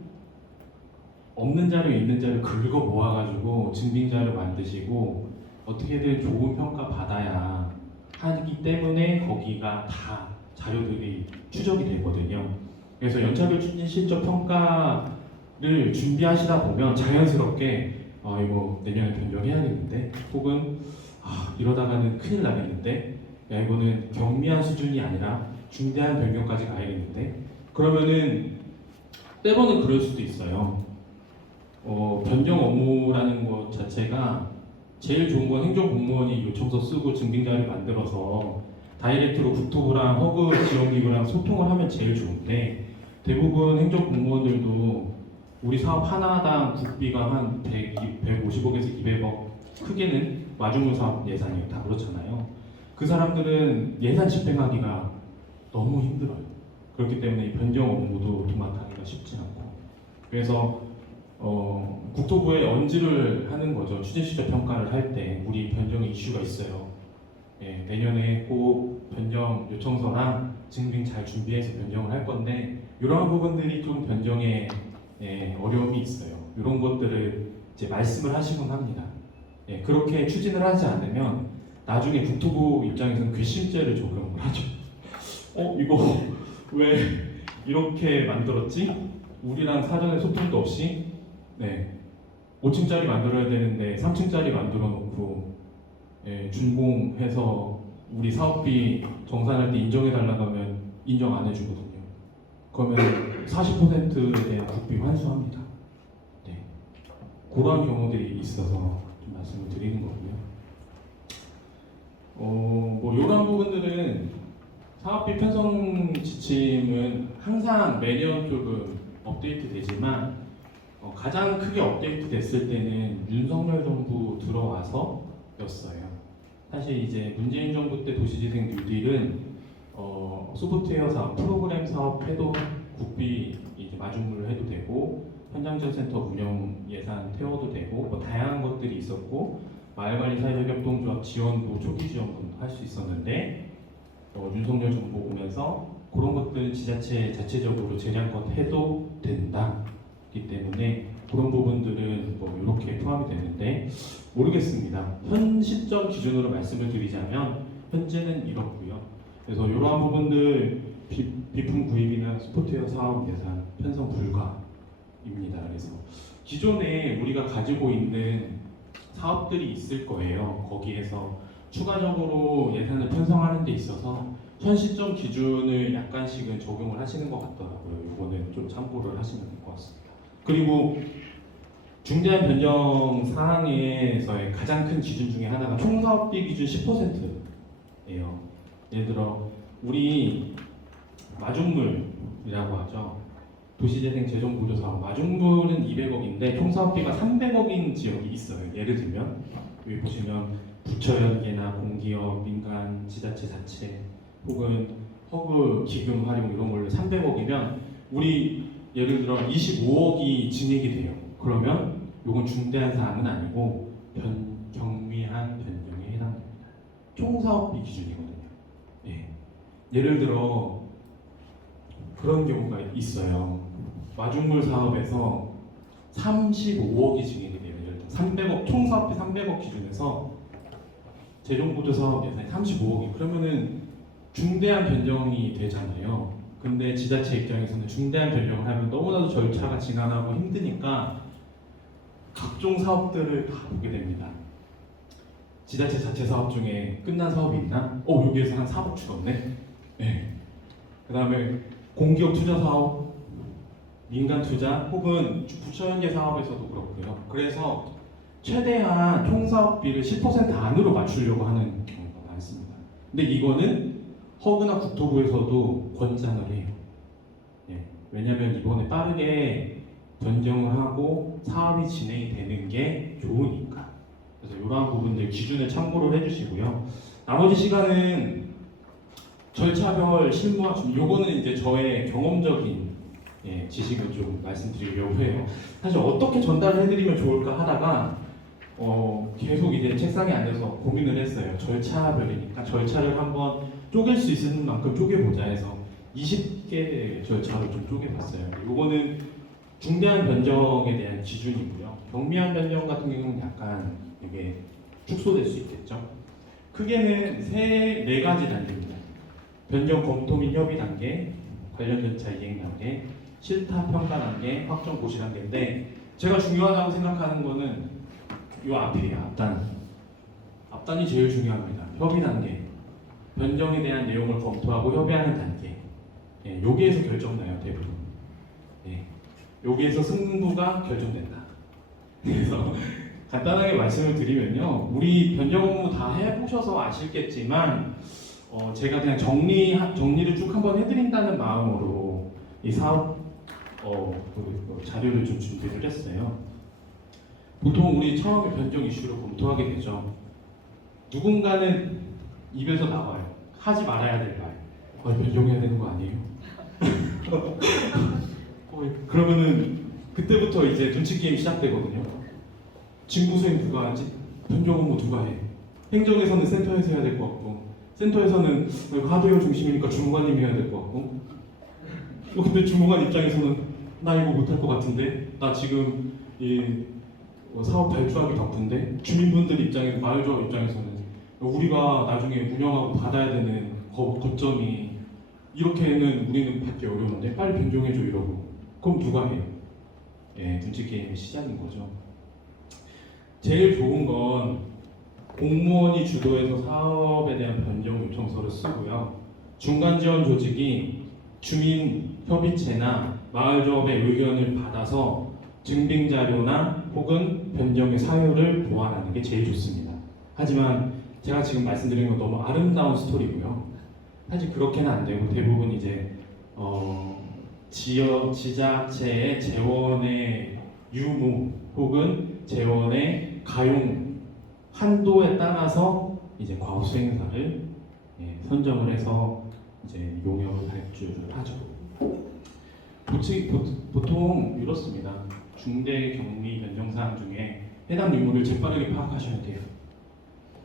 없는 자료 있는 자료 긁어 모아가지고 증빙 자료 만드시고 어떻게든 좋은 평가 받아야 하기 때문에 거기가 다 자료들이 추적이 되거든요. 그래서 연차별 추진 실적 평가를 준비하시다 보면 자연스럽게 이거 내년에 변경해야겠는데 혹은 이러다가는 큰일 나겠는데 야 이거는 경미한 수준이 아니라 중대한 변경까지 가야겠는데 그러면은 때로는 그럴 수도 있어요. 변경 업무라는 것 자체가 제일 좋은 건 행정공무원이 요청서 쓰고 증빙자를 만들어서 다이렉트로 국토부랑 허그 지원기구랑 소통을 하면 제일 좋은데, 대부분 행정공무원들도 우리 사업 하나당 국비가 한 150억에서 200억, 크게는 마중물 사업 예산이 다 그렇잖아요. 그 사람들은 예산 집행하기가 너무 힘들어요. 그렇기 때문에 이 변경 업무도 도맡아기가 쉽지 않고, 그래서 국토부에 언지를 하는 거죠. 취재시적 평가를 할 때 우리 변경의 이슈가 있어요. 예, 내년에 꼭 변경 요청서랑 증빙 잘 준비해서 변경을 할 건데, 이러한 부분들이 좀 변경에 어려움이 있어요. 이런 것들을 이제 말씀을 하시곤 합니다. 예, 그렇게 추진을 하지 않으면 나중에 국토부 입장에서는 괘씸죄를 적용을 하죠. 이거 왜 이렇게 만들었지? 우리랑 사전에 소통도 없이 5층짜리 만들어야 되는데 3층짜리 만들어 놓고 준공해서 우리 사업비 정산할 때 인정해 달라고 하면 인정 안 해주거든요. 그러면 40%의 국비 환수합니다. 그러한 경우들이 있어서 좀 말씀을 드리는 거고요. 이런 부분들은 사업비 편성 지침은 항상 매년 조금 업데이트 되지만, 가장 크게 업데이트 됐을 때는 윤석열 정부 들어와서였어요. 사실 이제 문재인 정부 때 도시재생 뉴딜은 소프트웨어 사업, 프로그램 사업 해도 국비 이제 마중물을 해도 되고, 현장지원센터 운영 예산 태워도 되고, 뭐 다양한 것들이 있었고, 마을관리 사회협동조합 지원부, 초기 지원분도 할 수 있었는데, 윤석열 정부 오면서 그런 것들 지자체 자체적으로 재량껏 해도 된다기 때문에 그런 부분들은 뭐 이렇게 포함이 됐는데, 모르겠습니다. 현 시점 기준으로 말씀을 드리자면 현재는 이렇고요. 그래서 이러한 부분들 비품 구입이나 소프트웨어 사업 예산 편성 불가입니다. 그래서 기존에 우리가 가지고 있는 사업들이 있을 거예요. 거기에서 추가적으로 예산을 편성하는 데 있어서 현 시점 기준을 약간씩은 적용을 하시는 것 같더라고요. 이거는 좀 참고를 하시면 될 것 같습니다. 그리고 중대한 변경 사항에서의 가장 큰 기준 중에 하나가 총사업비 기준 10%예요. 예를 들어 우리 마중물이라고 하죠. 도시재생 재정보조사업 마중물은 200억인데 총사업비가 300억인 지역이 있어요. 예를 들면 여기 보시면 부처연계나 공기업, 민간, 지자체 자체 혹은 허브 기금 활용 이런 걸로 300억이면 우리 예를 들어 25억이 진행이 돼요. 그러면 이건 중대한 사항은 아니고 경미한 변경에 해당됩니다. 총사업비 기준이거든요. 예를 들어 그런 경우가 있어요. 마중물 사업에서 35억이 진행이 돼요. 예를 들어 300억, 총사업비 300억 기준에서 재정보조 사업 예산이 35억이 그러면은 중대한 변경이 되잖아요. 근데 지자체 입장에서는 중대한 변경을 하면 너무나도 절차가 지난하고 힘드니까 각종 사업들을 다 보게 됩니다. 지자체 자체 사업 중에 끝난 사업이 있나? 여기에서 한 4억 줄었네? 그 다음에 공기업 투자 사업, 민간 투자 혹은 부처연계 사업에서도 그렇고요. 그래서 최대한 총사업비를 10% 안으로 맞추려고 하는 경우가 많습니다. 근데 이거는 허그나 국토부에서도 권장을 해요. 왜냐하면 이번에 빠르게 변경을 하고 사업이 진행이 되는 게 좋으니까. 그래서 이러한 부분들 기준을 참고를 해주시고요. 나머지 시간은 절차별 실무화 준비, 요거는 이제 저의 경험적인 지식을 좀 말씀드리려고 해요. 사실 어떻게 전달을 해드리면 좋을까 하다가 계속 이제 책상에 앉아서 고민을 했어요. 절차별이니까 절차를 한번 쪼갤 수 있는 만큼 쪼개보자 해서 20개 절차로 좀 쪼개봤어요. 요거는 중대한 변경에 대한 기준이고요. 경미한 변경 같은 경우는 약간 이게 축소될 수 있겠죠. 크게는 네 가지 단계입니다. 변경 검토 및 협의 단계, 관련 절차 이행 단계, 실타 평가 단계, 확정 고시 단계인데 제가 중요하다고 생각하는 거는 이 앞이에요. 앞단이 제일 중요합니다. 협의 단계, 변경에 대한 내용을 검토하고 협의하는 단계. 여기에서 결정나요, 대부분. 여기에서 승부가 결정된다. 그래서 간단하게 말씀을 드리면요, 우리 변경 업무 다 해보셔서 아시겠지만 제가 그냥 정리를 쭉 한번 해드린다는 마음으로 이 사업 자료를 좀 준비를 했어요. 보통 우리 처음에 변경 이슈를 검토하게 되죠. 누군가는 입에서 나와요. 하지 말아야 될 말. 변경해야 되는 거 아니에요? 그러면은 그때부터 이제 눈치 게임 시작되거든요. 직무 수행 누가 하지? 변경 업무 누가 해? 행정에서는 센터에서 해야 될 것 같고, 센터에서는 하드웨어 중심이니까 주무관님이 해야 될 것 같고, 근데 주무관 입장에서는 나 이거 못할 것 같은데, 나 지금 이 사업 발주하기 바쁜데, 주민분들 입장에서, 마을조합 입장에서는 우리가 나중에 운영하고 받아야 되는 거점이 이렇게는 우리는 받기 어려운데 빨리 변경해줘 이러고, 그럼 누가 해? 예, 눈치 게임의 시작인 거죠. 제일 좋은 건 공무원이 주도해서 사업에 대한 변경 요청서를 쓰고요. 중간 지원 조직이 주민협의체나 마을조합의 의견을 받아서 증빙 자료나 혹은 변경의 사유를 보완하는 게 제일 좋습니다. 하지만 제가 지금 말씀드린 건 너무 아름다운 스토리고요. 사실 그렇게는 안 되고 대부분 이제 지자체의 재원의 유무 혹은 재원의 가용 한도에 따라서 이제 과후 수행사를 선정을 해서 이제 용역을 발주를 하죠. 보통 이렇습니다. 중대 경미 변경 사항 중에 해당 유무를 재빠르게 파악하셔야 돼요.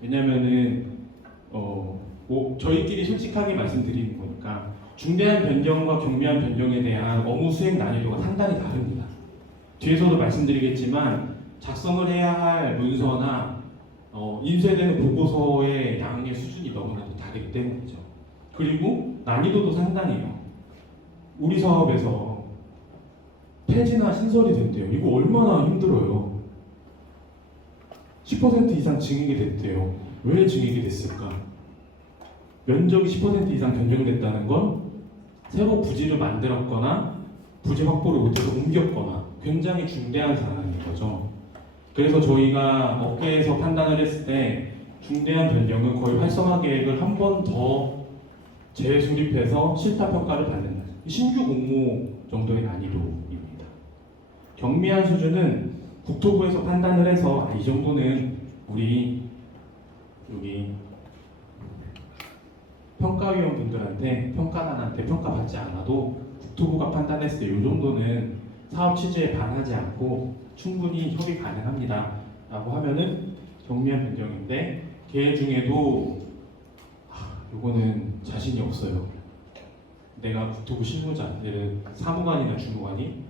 왜냐면은 저희끼리 솔직하게 말씀드리는 거니까 중대한 변경과 경미한 변경에 대한 업무 수행 난이도가 상당히 다릅니다. 뒤에서도 말씀드리겠지만 작성을 해야 할 문서나 인쇄되는 보고서의 양의 수준이 너무나도 다르기 때문이죠. 그리고 난이도도 상당해요. 우리 사업에서 폐지나 신설이 된대요. 이거 얼마나 힘들어요. 10% 이상 증액이 됐대요. 왜 증액이 됐을까? 면적이 10% 이상 변경됐다는 건 새로 부지를 만들었거나 부지 확보를 못해서 옮겼거나 굉장히 중대한 사안인 거죠. 그래서 저희가 업계에서 판단을 했을 때 중대한 변경은 거의 활성화 계획을 한 번 더 재수립해서 실타 평가를 받는다. 신규 공모 정도의 난이도입니다. 경미한 수준은 국토부에서 판단을 해서 이 정도는 우리 여기 평가위원분들한테 평가단한테 평가받지 않아도 국토부가 판단했을 때 이 정도는 사업 취지에 반하지 않고 충분히 협의 가능합니다 라고 하면은 경미한 변경인데 걔 중에도 이거는 자신이 없어요. 내가 국토부 실무자, 사무관이나 주무관이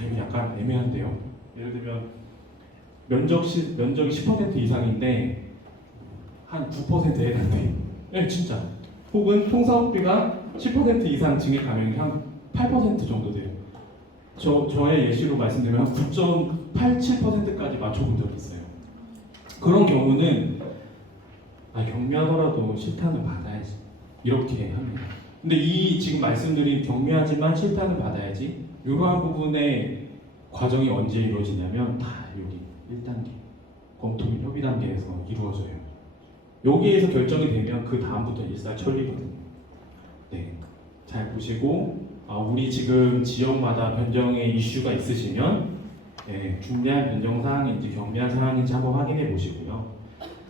이거 약간 애매한데요. 예를 들면 면적이 10% 이상인데 한 9%에 해당돼요. 네, 진짜. 혹은 통사업비가 10% 이상 증액하면 한 8% 정도 돼요. 저의 예시로 말씀드리면 한 9.87%까지 맞춰본 적이 있어요. 그런 경우는 경미하더라도 실탄을 받아야지 이렇게 합니다. 근데 이 지금 말씀드린 경미하지만 실탄을 받아야지 이러한 부분의 과정이 언제 이루어지냐면 다 여기 1단계 검토 및 협의 단계에서 이루어져요. 여기에서 결정이 되면 그 다음부터 일사천리거든요. 네, 잘 보시고 우리 지금 지역마다 변경의 이슈가 있으시면 중대한 변경 사항인지 경미한 사항인지 한번 확인해 보시고요.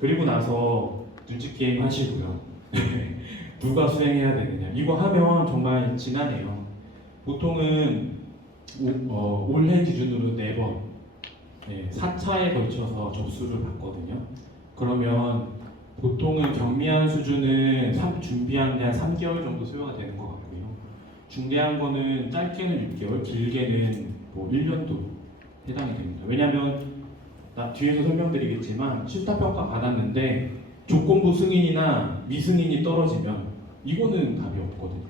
그리고 나서 눈치 게임 하시고요. 누가 수행해야 되느냐 이거 하면 정말 지난해요. 보통은 올해 기준으로 4번 4차에 걸쳐서 접수를 받거든요. 그러면 보통은 경미한 수준은 준비한 게 한 3개월 정도 소요가 되는 것 같고요. 중대한 거는 짧게는 6개월, 길게는 뭐 1년도 해당이 됩니다. 왜냐하면 뒤에서 설명드리겠지만 실타평가 받았는데 조건부 승인이나 미승인이 떨어지면 이거는 답이 없거든요.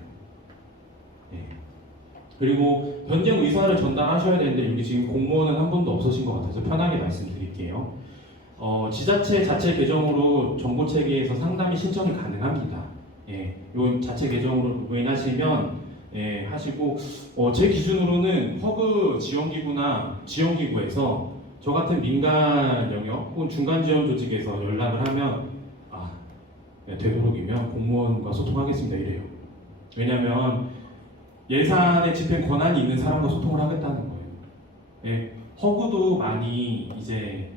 그리고 변경 의사를 전달하셔야 되는데 여기 지금 공무원은 한 번도 없으신 것 같아서 편하게 말씀드릴게요. 지자체 자체 계정으로 정보체계에서 상담이 신청이 가능합니다. 이건 자체 계정으로 로그인하시면 하시고 제 기준으로는 허그 지원기구에서 저 같은 민간 영역 혹은 중간 지원 조직에서 연락을 하면 네, 되도록이면 공무원과 소통하겠습니다 이래요. 왜냐하면 예산에 집행 권한이 있는 사람과 소통을 하겠다는 거예요. 네, 허구도 많이 이제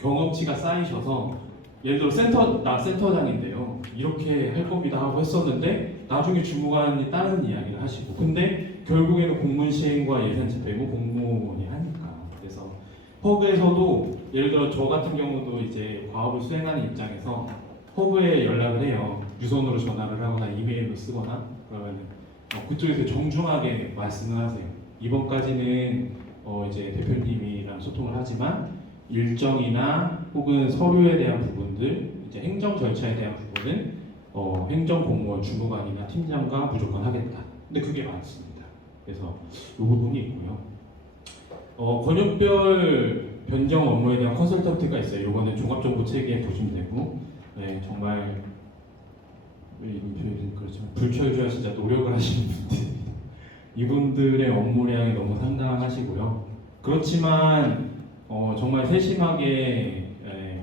경험치가 쌓이셔서 예를 들어 나 센터장인데요. 이렇게 할 겁니다 하고 했었는데 나중에 주무관이 다른 이야기를 하시고 근데 결국에는 공문 시행과 예산 집행은 공무원이 하니까 그래서 허그에서도 예를 들어 저 같은 경우도 이제 과업을 수행하는 입장에서 허그에 연락을 해요. 유선으로 전화를 하거나 이메일로 쓰거나 그러면 그쪽에서 정중하게 말씀을 하세요. 이번까지는 이제 대표님이랑 소통을 하지만 일정이나 혹은 서류에 대한 부분들, 이제 행정 절차에 대한 부분은 행정공무원 주무관이나 팀장과 무조건 하겠다. 근데 그게 많습니다. 그래서 이 부분이 있고요. 권역별 변경 업무에 대한 컨설턴트가 있어요. 이거는 종합정보체계에 보시면 되고, 네, 정말 그렇죠. 불철주야 진짜 노력을 하시는 분들, 이분들의 업무량이 너무 상당하시고요. 그렇지만 정말 세심하게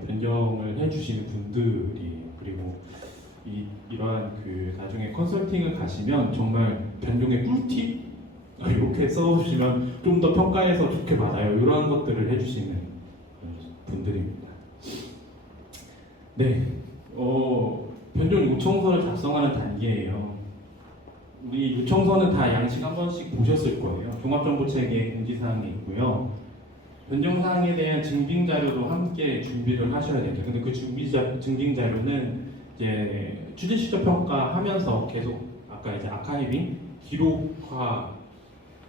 변경을 해주시는 분들이에요. 그리고 이러한 나중에 컨설팅을 가시면 정말 변경의 꿀팁 이렇게 써주시면 좀 더 평가해서 좋게 받아요. 이러한 것들을 해주시는 분들입니다. 네, 변경 요청서를 작성하는 단계예요. 우리 요청서는 다 양식 한 번씩 보셨을 거예요. 종합정보체계 공지사항이 있고요. 변경사항에 대한 증빙자료도 함께 준비를 하셔야 됩니다. 근데 그 증빙자료는 이제 취재시적 평가하면서 계속 아까 이제 아카이빙, 기록화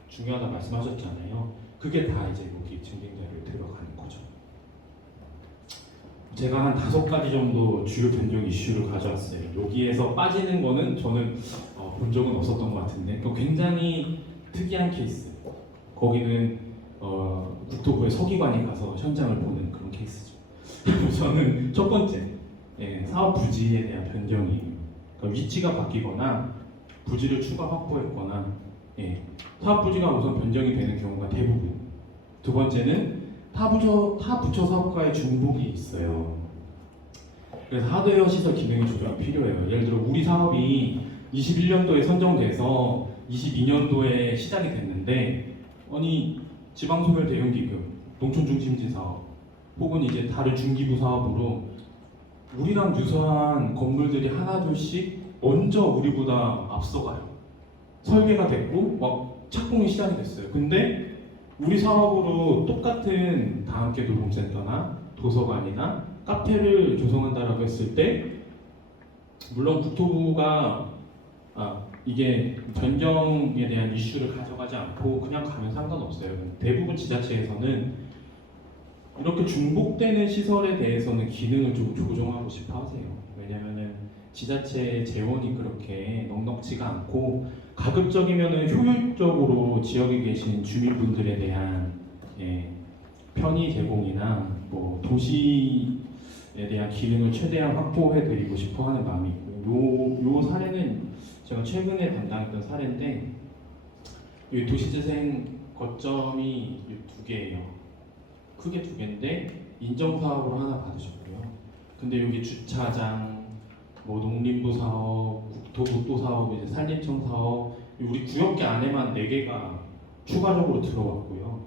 중요하다 말씀하셨잖아요. 그게 다 이제 여기 증빙자료에 들어가는 거죠. 제가 한 5가지 정도 주요 변경 이슈를 가져왔어요. 여기에서 빠지는 거는 저는 본 적은 없었던 것 같은데 굉장히 특이한 케이스. 거기는 국토부의 서기관이 가서 현장을 보는 그런 케이스죠. 저는 첫 번째 사업 부지에 대한 변경이에요. 그러니까 위치가 바뀌거나 부지를 추가 확보했거나 사업 부지가 우선 변경이 되는 경우가 대부분. 두 번째는 타 부처 사업과의 중복이 있어요. 그래서 하드웨어 시설 기능의 조정이 필요해요. 예를 들어 우리 사업이 21년도에 선정돼서 22년도에 시작이 됐는데 아니 지방소멸 대응기금, 농촌중심지 사업 혹은 이제 다른 중기부 사업으로 우리랑 유사한 건물들이 하나둘씩 먼저 우리보다 앞서가요. 설계가 됐고 막 착공이 시작이 됐어요. 근데 우리 사업으로 똑같은 다함께 노동센터나 도서관이나 카페를 조성한다라고 했을 때 물론 국토부가 이게 변경에 대한 이슈를 가져가지 않고 그냥 가면 상관없어요. 대부분 지자체에서는 이렇게 중복되는 시설에 대해서는 기능을 좀 조정하고 싶어 하세요. 왜냐면은 지자체 재원이 그렇게 넉넉지가 않고 가급적이면은 효율적으로 지역에 계신 주민분들에 대한 편의 제공이나 뭐 도시에 대한 기능을 최대한 확보해드리고 싶어하는 마음이 있고 요 사례는 제가 최근에 담당했던 사례인데 이 도시재생 거점이 2개예요. 크게 2개인데 인정사업으로 하나 받으셨고요. 근데 여기 주차장, 뭐 농림부 사업, 국토부 또 사업, 이제 산림청 사업, 우리 구역계 안에만 4개가 추가적으로 들어왔고요.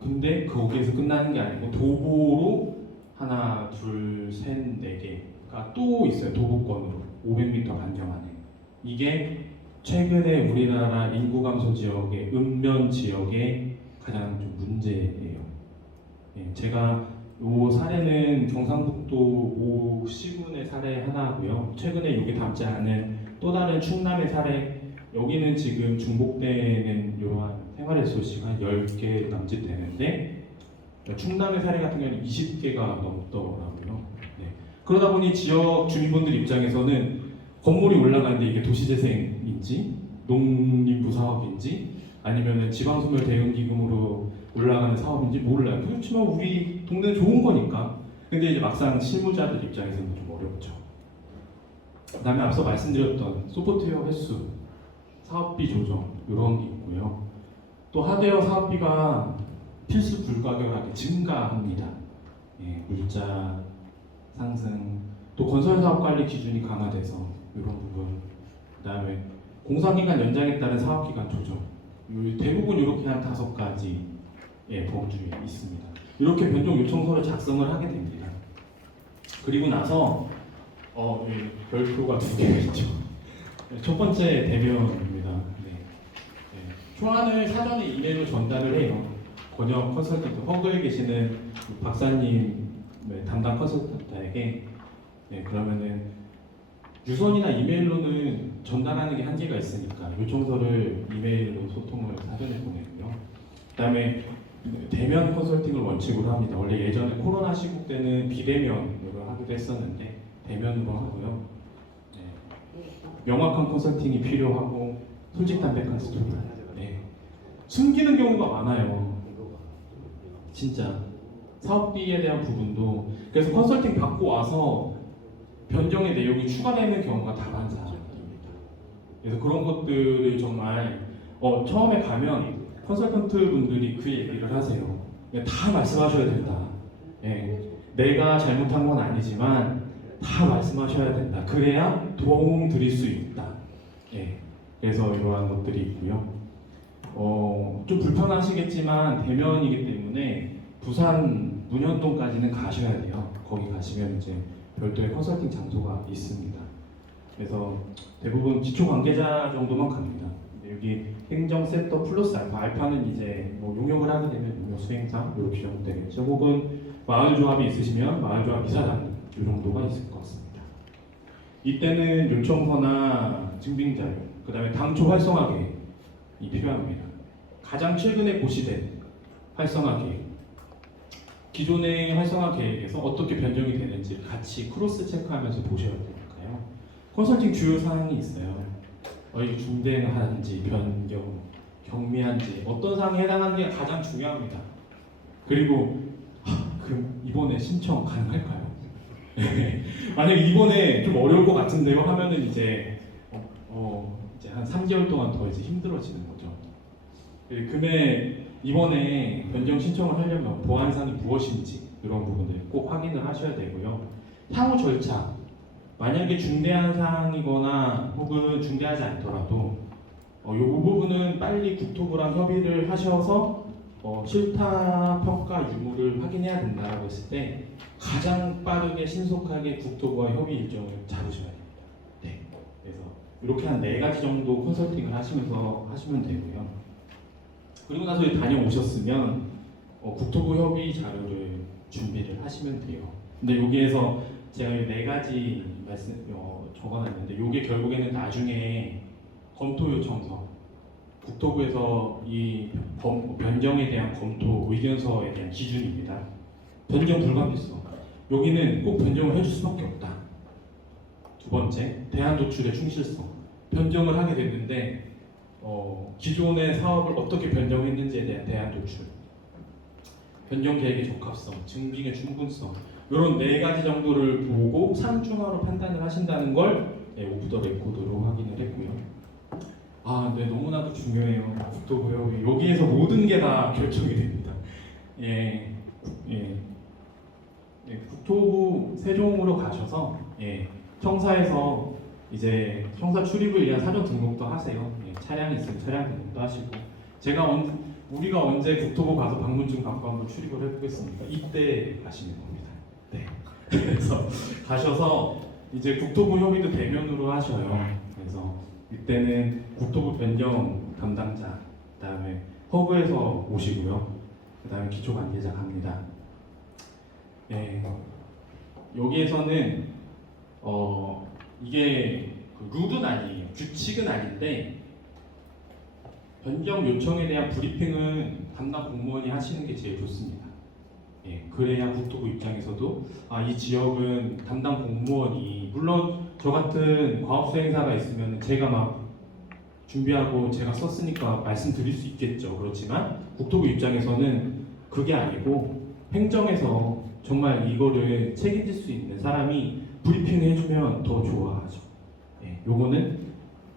근데 거기에서 끝나는 게 아니고 도보로 하나, 둘, 셋, 4개가 또 있어요. 도보권으로 500m 반경 안에. 이게 최근에 우리나라 인구 감소 지역의 읍면 지역의 가장 좀 문제예요. 제가 이 사례는 경상북도 모 시군의 사례 하나고요. 최근에 여기 담지 않은 또 다른 충남의 사례, 여기는 지금 중복되는 이러한 생활레소시가 10개 남짓 되는데 충남의 사례 같은 경우는 20개가 넘더라고요. 그러다 보니 지역 주민분들 입장에서는 건물이 올라가는데 이게 도시재생인지 농림부 사업인지 아니면 지방소멸 대응기금으로 올라가는 사업인지 몰라요. 그렇지만 우리 동네는 좋은 거니까. 근데 이제 막상 실무자들 입장에서는 좀 어렵죠. 그 다음에 앞서 말씀드렸던 소프트웨어 횟수, 사업비 조정 이런 게 있고요. 또 하드웨어 사업비가 필수 불가결하게 증가합니다. 예, 물자 상승, 또 건설 사업 관리 기준이 강화돼서 이런 부분, 그다음에 공사기간 연장에 따른 사업기간 조정, 대부분 이렇게 한 5가지의 범주에 있습니다. 이렇게 변경 요청서를 작성을 하게 됩니다. 그리고 나서 별표가 2개가 있죠. 첫 번째 대면입니다. 초안을 사전에 이메일로 전달을 해요. 권역 컨설턴트 허그에 계시는 박사님 담당 컨설턴트에게. 그러면은 유선이나 이메일로는 전달하는 게 한계가 있으니까 요청서를 이메일로 소통을 사전에 보내고요. 그다음에 대면 컨설팅을 원칙으로 합니다. 원래 예전에 코로나 시국 때는 비대면으로 하기도 했었는데 대면으로 하고요. 명확한 컨설팅이 필요하고 솔직담백한 스토리. 숨기는 경우가 많아요. 진짜 사업비에 대한 부분도. 그래서 컨설팅 받고 와서 변경의 내용이 추가되는 경우가 다반사입니다. 그래서 그런 것들을 정말 처음에 가면 컨설턴트 분들이 그 얘기를 하세요. 다 말씀하셔야 된다. 내가 잘못한 건 아니지만 다 말씀하셔야 된다. 그래야 도움 드릴 수 있다. 그래서 이러한 것들이 있고요. 좀 불편하시겠지만 대면이기 때문에 부산 문현동까지는 가셔야 돼요. 거기 가시면 이제 별도의 컨설팅 장소가 있습니다. 그래서 대부분 기초 관계자 정도만 갑니다. 여기 행정 셋더 플러스 알파, 알파는 이제 뭐 용역을 하게 되면 용역 수행사 이렇게 적용되겠죠. 혹은 마을 조합이 있으시면 마을 조합 이사장 이 정도가 있을 것 같습니다. 이때는 요청서나 증빙 자료, 그다음에 당초 활성화 계획이 필요합니다. 가장 최근에 고시된 활성화 계획, 기존의 활성화 계획에서 어떻게 변경이 되는지 같이 크로스 체크하면서 보셔야 되니까요. 컨설팅 주요 사항이 있어요. 이게 중대한지 변경, 경미한지 어떤 사항에 해당하는지가 가장 중요합니다. 그리고 그럼 이번에 신청 가능할까요? 만약 이번에 좀 어려울 것 같은데요 하면은 이제 이제 한 3개월 동안 더 이제 힘들어지는 거죠. 금액 이번에 변경 신청을 하려면 보안사항이 무엇인지 이런 부분들 꼭 확인을 하셔야 되고요. 향후 절차, 만약에 중대한 사항이거나 혹은 중대하지 않더라도 이 부분은 빨리 국토부랑 협의를 하셔서 실타 평가 유무를 확인해야 된다고 했을 때 가장 빠르게 신속하게 국토부와 협의 일정을 잡으셔야 됩니다. 그래서 이렇게 한 4가지 정도 컨설팅을 하시면서 하시면 되고요. 그리고 나서 다녀오셨으면 국토부 협의 자료를 준비를 하시면 돼요. 근데 여기에서 제가 이 4가지 적어놨는데 이게 결국에는 나중에 검토 요청서, 국토부에서 이 변경에 대한 검토 의견서에 대한 기준입니다. 변경 불가피성, 여기는 꼭 변경을 해줄 수밖에 없다. 두 번째, 대안 도출의 충실성, 변경을 하게 됐는데 기존의 사업을 어떻게 변경했는지에 대한 대안 도출, 변경 계획의 적합성, 증빙의 충분성, 이런 4가지 정도를 보고 상중하로 판단을 하신다는 걸 오프 더 레코드로 확인을 했고요. 네, 너무나도 중요해요. 국토부 협의. 여기에서 모든 게 다 결정이 됩니다. 국토부 세종으로 가셔서 청사에서 이제 청사 출입을 위한 사전 등록도 하세요. 차량이 있으면 차량 등록도 하시고, 우리가 언제 국토부 가서 방문증 갖고 한번 출입을 해보겠습니까? 이때 가시는 겁니다. 그래서 가셔서 이제 국토부 협의도 대면으로 하셔요. 그래서 이때는 국토부 변경 담당자, 그다음에 허브에서 오시고요. 그다음에 기초 관계자 갑니다. 여기에서는 이게 룰은 아니에요. 규칙은 아닌데 변경 요청에 대한 브리핑은 담당 공무원이 하시는 게 제일 좋습니다. 그래야 국토부 입장에서도 이 지역은 담당 공무원이, 물론 저 같은 과업수행사가 있으면 제가 막 준비하고 제가 썼으니까 말씀드릴 수 있겠죠. 그렇지만 국토부 입장에서는 그게 아니고 행정에서 정말 이거를 책임질 수 있는 사람이 브리핑 해주면 더 좋아하죠. 요거는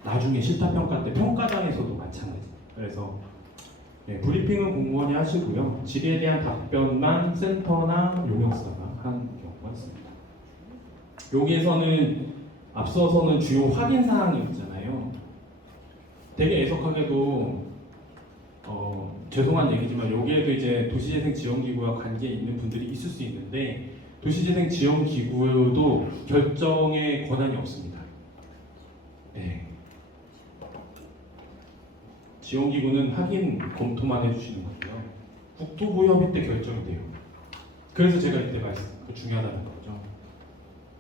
나중에 실타평가 때 평가장에서도 마찬가지. 그래서 브리핑은 공무원이 하시고요. 질의에 대한 답변만 센터나 용역사가 하는 경우가 있습니다. 여기에서는 앞서서는 주요 확인 사항이 있잖아요. 되게 애석하게도 죄송한 얘기지만 여기에도 이제 도시재생지원기구와 관계 있는 분들이 있을 수 있는데 도시재생지원기구도 결정의 권한이 없습니다. 네. 지원기구는 확인 검토만 해주시는 거고요. 국토부 협의 때 결정이 돼요. 그래서 제가 이때 중요하다는 거죠.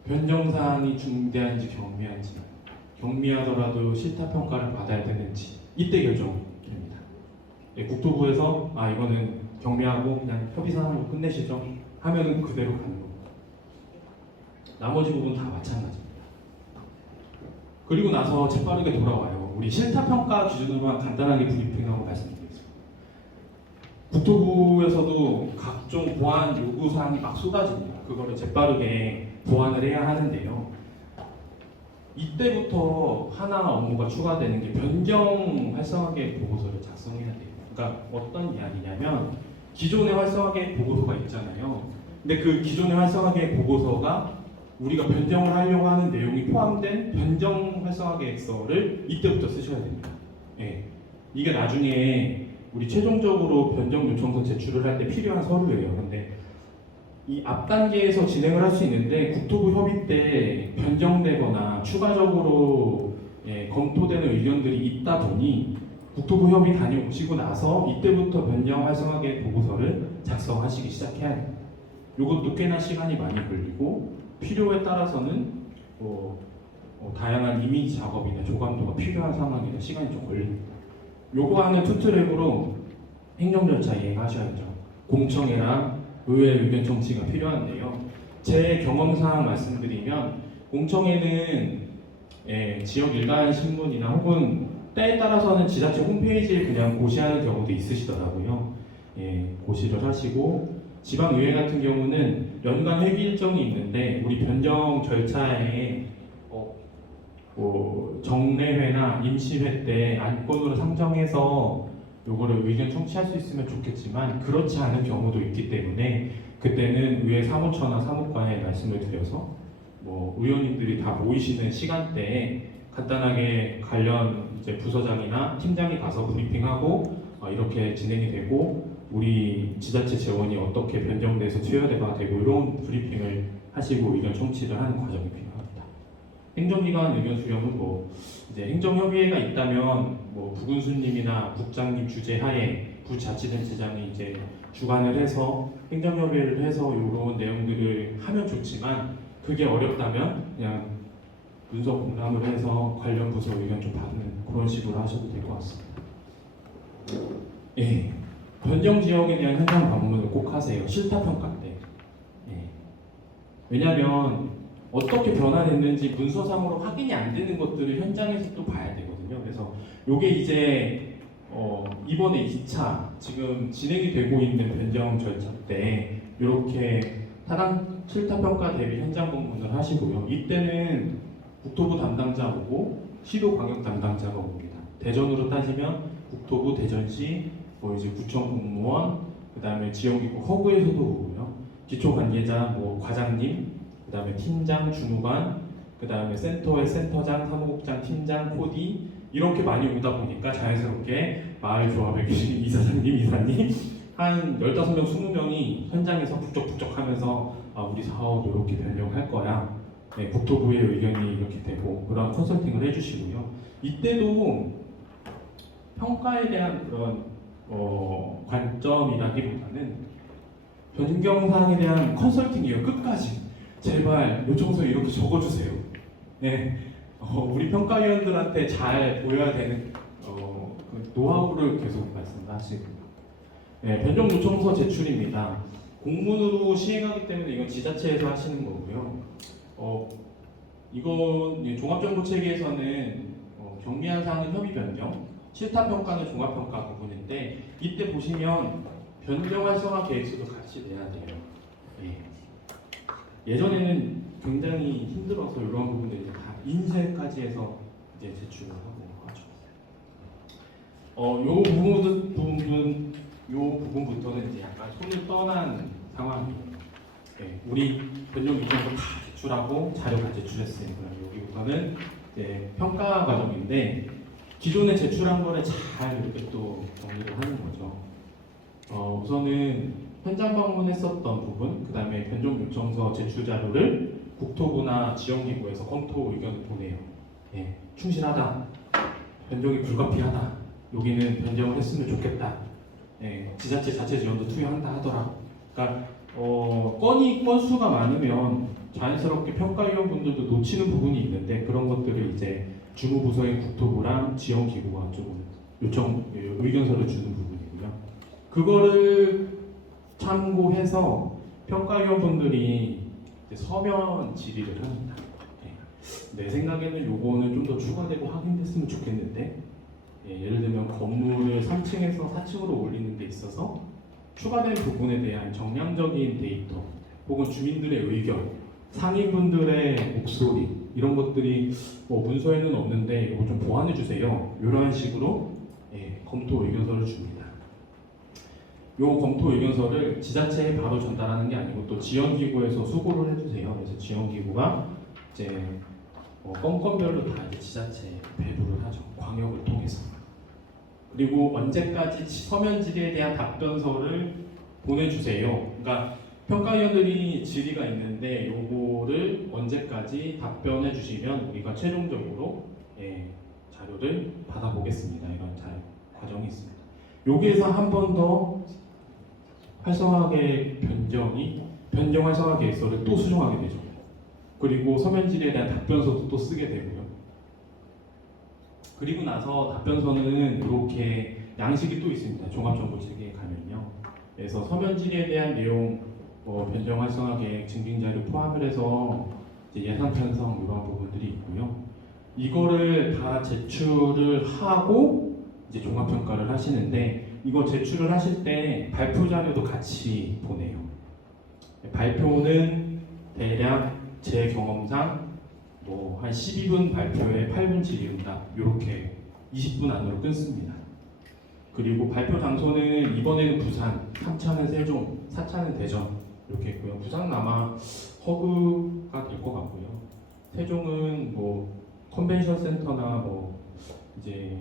변경사항이 중대한지 경미한지, 경미하더라도 실타평가를 받아야 되는지 이때 결정됩니다. 국토부에서 이거는 경미하고 그냥 협의사항으로 끝내시죠 하면은 그대로 가는 거고 나머지 부분 다 마찬가지입니다. 그리고 나서 재빠르게 돌아와요. 우리 실타평가 기준으로만 간단하게 브리핑하고 말씀드리겠습니다. 국토부에서도 각종 보완 요구사항이 막 쏟아집니다. 그거를 재빠르게 보완을 해야 하는데요. 이때부터 하나 업무가 추가되는 게 변경 활성화계획 보고서를 작성해야 돼요. 그러니까 어떤 이야기냐면 기존의 활성화계획 보고서가 있잖아요. 근데 그 기존의 활성화계획 보고서가 우리가 변경을 하려고 하는 내용이 포함된 변경 활성화계획서를 이때부터 쓰셔야 됩니다. 이게 나중에 우리 최종적으로 변경 요청서 제출을 할 때 필요한 서류예요. 근데 이 앞 단계에서 진행을 할 수 있는데 국토부 협의 때 변경되거나 추가적으로 검토되는 의견들이 있다 보니 국토부 협의 다녀오시고 나서 이때부터 변경 활성화계획 보고서를 작성하시기 시작해야 됩니다. 이것도 꽤나 시간이 많이 걸리고 필요에 따라서는 다양한 이미지 작업이나 조감도가 필요한 상황이라 시간이 좀 걸립니다. 요거 하는 투트랙으로 행정 절차 이행하셔야죠. 공청회랑 의회 의견 청취가 필요한데요. 제 경험상 말씀드리면 공청회는 지역 일간 신문이나 혹은 때에 따라서는 지자체 홈페이지에 그냥 고시하는 경우도 있으시더라고요. 고시를 하시고 지방의회 같은 경우는 연간 회기 일정이 있는데 우리 변경 절차에 정례회나 임시회 때 안건으로 상정해서 요거를 의견 청취할 수 있으면 좋겠지만 그렇지 않은 경우도 있기 때문에 그때는 의회 사무처나 사무과에 말씀을 드려서 의원님들이 다 모이시는 시간대에 간단하게 관련 이제 부서장이나 팀장이 가서 브리핑하고 이렇게 진행이 되고 우리 지자체 재원이 어떻게 변경돼서 투여가 되고 이런 브리핑을 하시고 의견 청취를 하는 과정이 필요합니다. 행정기관 의견 수렴은 이제 행정협의회가 있다면 부군수님이나 국장님 주재하에 부자치단체장이 이제 주관을 해서 행정협의회를 해서 이런 내용들을 하면 좋지만 그게 어렵다면 그냥 문서 공람을 해서 관련 부서 의견 좀 받는 그런 식으로 하셔도 될 것 같습니다. 변경 지역에 대한 현장 방문을 꼭 하세요. 실타평가 때. 왜냐하면 어떻게 변화됐는지 문서상으로 확인이 안 되는 것들을 현장에서 또 봐야 되거든요. 그래서 이게 이제 이번에 2차 지금 진행이 되고 있는 변경 절차 때 이렇게 타당 실타평가 대비 현장 방문을 하시고요. 이때는 국토부 담당자 오고 시도 광역 담당자가 옵니다. 대전으로 따지면 국토부 대전시 이제 구청 공무원 그다음에 지역기구 허구에서도 오고요. 기초 관계자 과장님 그다음에 팀장, 주무관, 그다음에 센터의 센터장, 사무국장, 팀장, 코디 이렇게 많이 오다 보니까 자연스럽게 마을조합의 이사장님 한 15명, 20명이 현장에서 북적북적 하면서 우리 사업 이렇게 변경할 거야. 국토부의 의견이 이렇게 되고 그런 컨설팅을 해주시고요. 이때도 평가에 대한 그런 관점이라기보다는 변경사항에 대한 컨설팅이에요. 끝까지. 제발 요청서 이렇게 적어주세요. 우리 평가위원들한테 잘 보여야 되는 그 노하우를 계속 말씀하시고 변경 요청서 제출입니다. 공문으로 시행하기 때문에 이건 지자체에서 하시는 거고요. 이건 종합정보체계에서는 경미한 사항은 협의 변경, 실타평가는 종합평가 부분인데 이때 보시면 변경 활성화 계획서도 같이 내야 돼요. 예전에는 굉장히 힘들어서 이런 부분들 다 인쇄까지 해서 이제 제출을 하고 하죠. 요 부분부터는 이제 약간 손을 떠난 상황이에요. 네, 우리 변경 요청서 다 제출하고 자료가 제출했어요. 그럼 여기부터는 이제 평가 과정인데 기존에 제출한 거를 잘 이렇게 또 정리를 하는 거죠. 우선은 현장 방문했었던 부분, 그 다음에 변경 요청서 제출 자료를 국토부나 지원기구에서 검토 의견을 보내요. 예, 충실하다, 변경이 불가피하다, 여기는 변경을 했으면 좋겠다, 예, 지자체 자체 지원도 투여한다 하더라. 그러니까 건수가 많으면 자연스럽게 평가위원분들도 놓치는 부분이 있는데 그런 것들을 이제 주무부서인 국토부랑 지원기구가 조금 의견서를 주는 부분이고요. 그거를 참고해서 평가위원분들이 서면 질의를 합니다. 내 생각에는 요거는 좀 더 추가되고 확인됐으면 좋겠는데, 예를 들면 건물을 3층에서 4층으로 올리는 데 있어서 추가된 부분에 대한 정량적인 데이터 혹은 주민들의 의견, 상인분들의 목소리 이런 것들이 문서에는 없는데 이거 좀 보완해 주세요. 이런 식으로 검토 의견서를 줍니다. 요 검토 의견서를 지자체에 바로 전달하는 게 아니고 또 지원기구에서 수고를 해주세요. 그래서 지원기구가 이제 건건별로 다 이제 지자체에 배부를 하죠. 광역을 통해서. 그리고 언제까지 서면 질의에 대한 답변서를 보내주세요. 그러니까 평가위원들이 질의가 있는데 요거를 언제까지 답변해 주시면 우리가 최종적으로 자료를 받아보겠습니다. 이런 과정이 있습니다. 여기에서 한 번 더 활성화계획 변경 활성화 계획서를 또 수정하게 되죠. 그리고 서면 질의에 대한 답변서도 또 쓰게 되고요. 그리고 나서 답변서는 이렇게 양식이 또 있습니다. 종합정보체계에 가면요. 그래서 서면 질의에 대한 내용, 변경 활성화 계획 증빙자료 포함을 해서 이제 예산 편성 이런 부분들이 있고요. 이거를 다 제출을 하고 이제 종합평가를 하시는데 이거 제출을 하실 때 발표 자료도 같이 보내요. 발표는 대략 제 경험상 한 12분 발표에 8분 질의응답 이렇게 20분 안으로 끊습니다. 그리고 발표 장소는 이번에는 부산, 3차는 세종, 4차는 대전 이렇게 있고요. 부산은 아마 허그가 될 것 같고요. 세종은 컨벤션 센터나 이제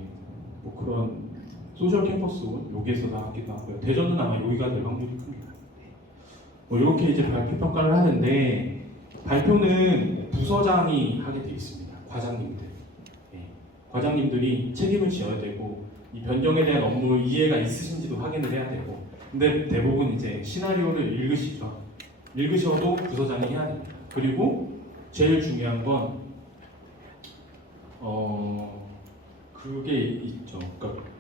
그런 소셜 캠퍼스 여기에서 나가기도 하고요. 대전은 아마 여기가 될 확률이 큽니다. 이렇게 이제 발표 평가를 하는데 발표는 부서장이 하게 되어 있습니다. 과장님들. 과장님들이 책임을 지어야 되고 이 변경에 대한 업무 이해가 있으신지도 확인을 해야 되고 근데 대부분 이제 시나리오를 읽으시죠. 읽으셔도 부서장이 해야 됩니다. 그리고 제일 중요한 건 그게 있죠. 그러니까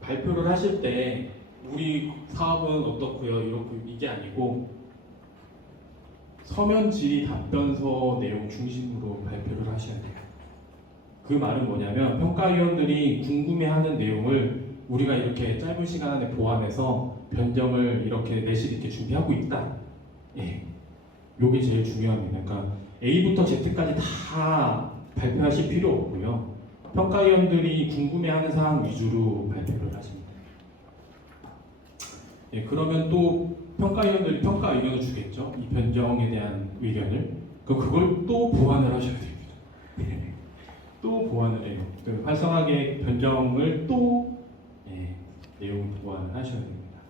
발표를 하실 때 우리 사업은 어떻고요 이렇게 이게 아니고 서면 질의 답변서 내용 중심으로 발표를 하셔야 돼요. 그 말은 뭐냐면 평가위원들이 궁금해하는 내용을 우리가 이렇게 짧은 시간 안에 보완해서 변경을 이렇게 내실 있게 준비하고 있다. 요게 제일 중요합니다. 그러니까 A부터 Z까지 다 발표하실 필요 없고요. 평가위원들이 궁금해하는 사항 위주로 발표를 하십니다. 그러면 또 평가위원들이 평가 의견을 주겠죠. 이 변경에 대한 의견을. 그걸 또 보완을 하셔야 됩니다. 또 보완을 해요. 그 활성화계 변경을 또 내용 보완을 하셔야 됩니다.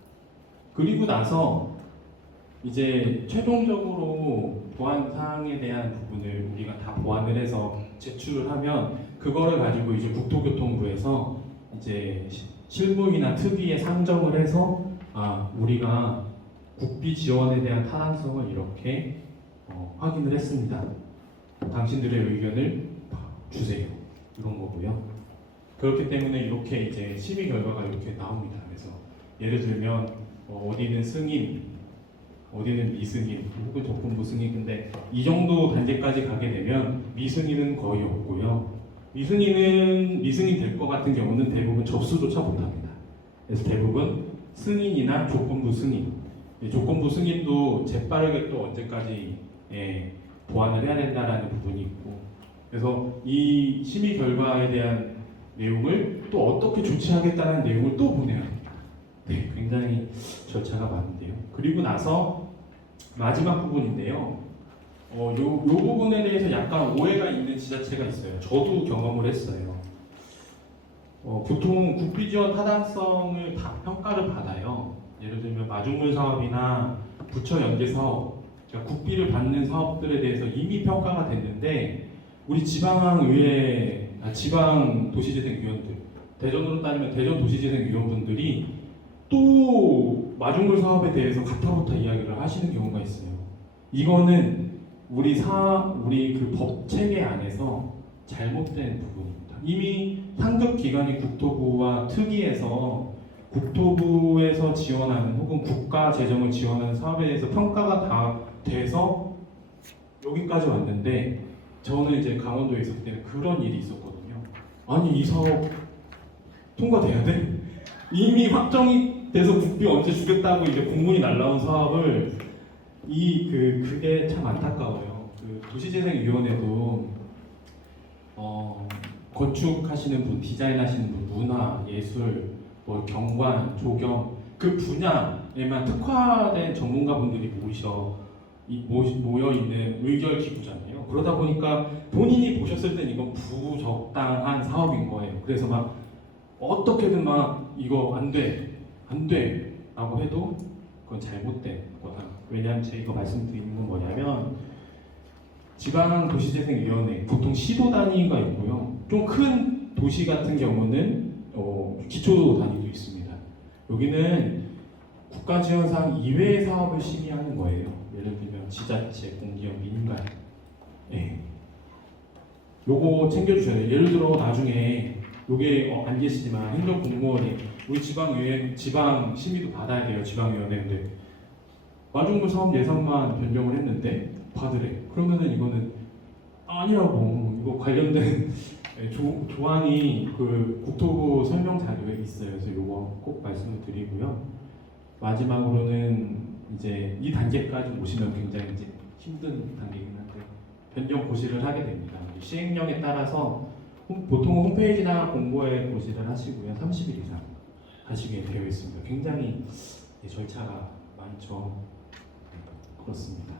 그리고 나서 이제 최종적으로 보완 사항에 대한 부분을 우리가 다 보완을 해서 제출을 하면 그거를 가지고 이제 국토교통부에서 이제 실무위나 특위에 상정을 해서 우리가 국비 지원에 대한 타당성을 이렇게 확인을 했습니다. 당신들의 의견을 주세요. 이런 거고요. 그렇기 때문에 이렇게 이제 심의 결과가 이렇게 나옵니다. 그래서 예를 들면 어디는 승인, 어디는 미승인, 혹은 조건부 승인. 근데 이 정도 단계까지 가게 되면 미승인은 거의 없고요. 미승인 될 것 같은 경우는 대부분 접수조차 못합니다. 그래서 대부분 승인이나 조건부 승인. 조건부 승인도 재빠르게 또 언제까지 보완을 해야 된다라는 부분이 있고. 그래서 이 심의 결과에 대한 내용을 또 어떻게 조치하겠다는 내용을 또 보내야 됩니다. 네, 굉장히 절차가 많은데요. 그리고 나서 마지막 부분인데요. 요 부분에 대해서 약간 오해가 있는 지자체가 있어요. 저도 경험을 했어요. 보통 국비 지원 타당성을 다 평가를 받아요. 예를 들면 마중물 사업이나 부처 연계 사업, 그러니까 국비를 받는 사업들에 대해서 이미 평가가 됐는데 우리 지방 도시재생위원들, 대전으로 따지면 대전 도시재생위원분들이 또 마중물 사업에 대해서 가타부타 이야기를 하시는 경우가 있어요. 이거는 우리 그 법 체계 안에서 잘못된 부분입니다. 이미 상급 기관인 국토부와 특위에서 국토부에서 지원하는 혹은 국가 재정을 지원하는 사업에 대해서 평가가 다 돼서 여기까지 왔는데 저는 이제 강원도에 있을 때는 그런 일이 있었거든요. 아니 이 사업 통과돼야 돼? 이미 확정이 돼서 국비 언제 주겠다고 이제 공문이 날라온 사업을 그게 참 안타까워요. 그 도시재생위원회도 건축하시는 분, 디자인하시는 분, 문화, 예술, 뭐 경관, 조경 그 분야에만 특화된 전문가분들이 모여 있는 의결 기구잖아요. 그러다 보니까 본인이 보셨을 땐 이건 부적당한 사업인 거예요. 그래서 막 어떻게든 막 이거 안 돼라고 해도 그건 잘못된 거다. 왜냐하면 제가 말씀드리는 건 뭐냐면 지방도시재생위원회 보통 시도 단위가 있고요. 좀 큰 도시 같은 경우는 기초 단위도 있습니다. 여기는 국가지원상 이외의 사업을 심의하는 거예요. 예를 들면 지자체, 공기업, 민간. 네. 요거 챙겨주셔야 돼요. 예를 들어 나중에 요게 안 계시지만 행정공무원이 우리 지방 심의도 받아야 돼요. 지방위원회인데 마중물 사업 예산만 변경을 했는데 받으래. 그러면은 이거는 아니라고. 이거 관련된 조항이 그 국토부 설명 자료에 있어요. 그래서 이거 꼭 말씀을 드리고요. 마지막으로는 이제 이 단계까지 오시면 굉장히 이제 힘든 단계이긴 한데 변경 고시를 하게 됩니다. 시행령에 따라서 보통 홈페이지나 공고에 고시를 하시고요. 30일 이상 하시게 되어 있습니다. 굉장히 절차가 많죠. 그렇습니다.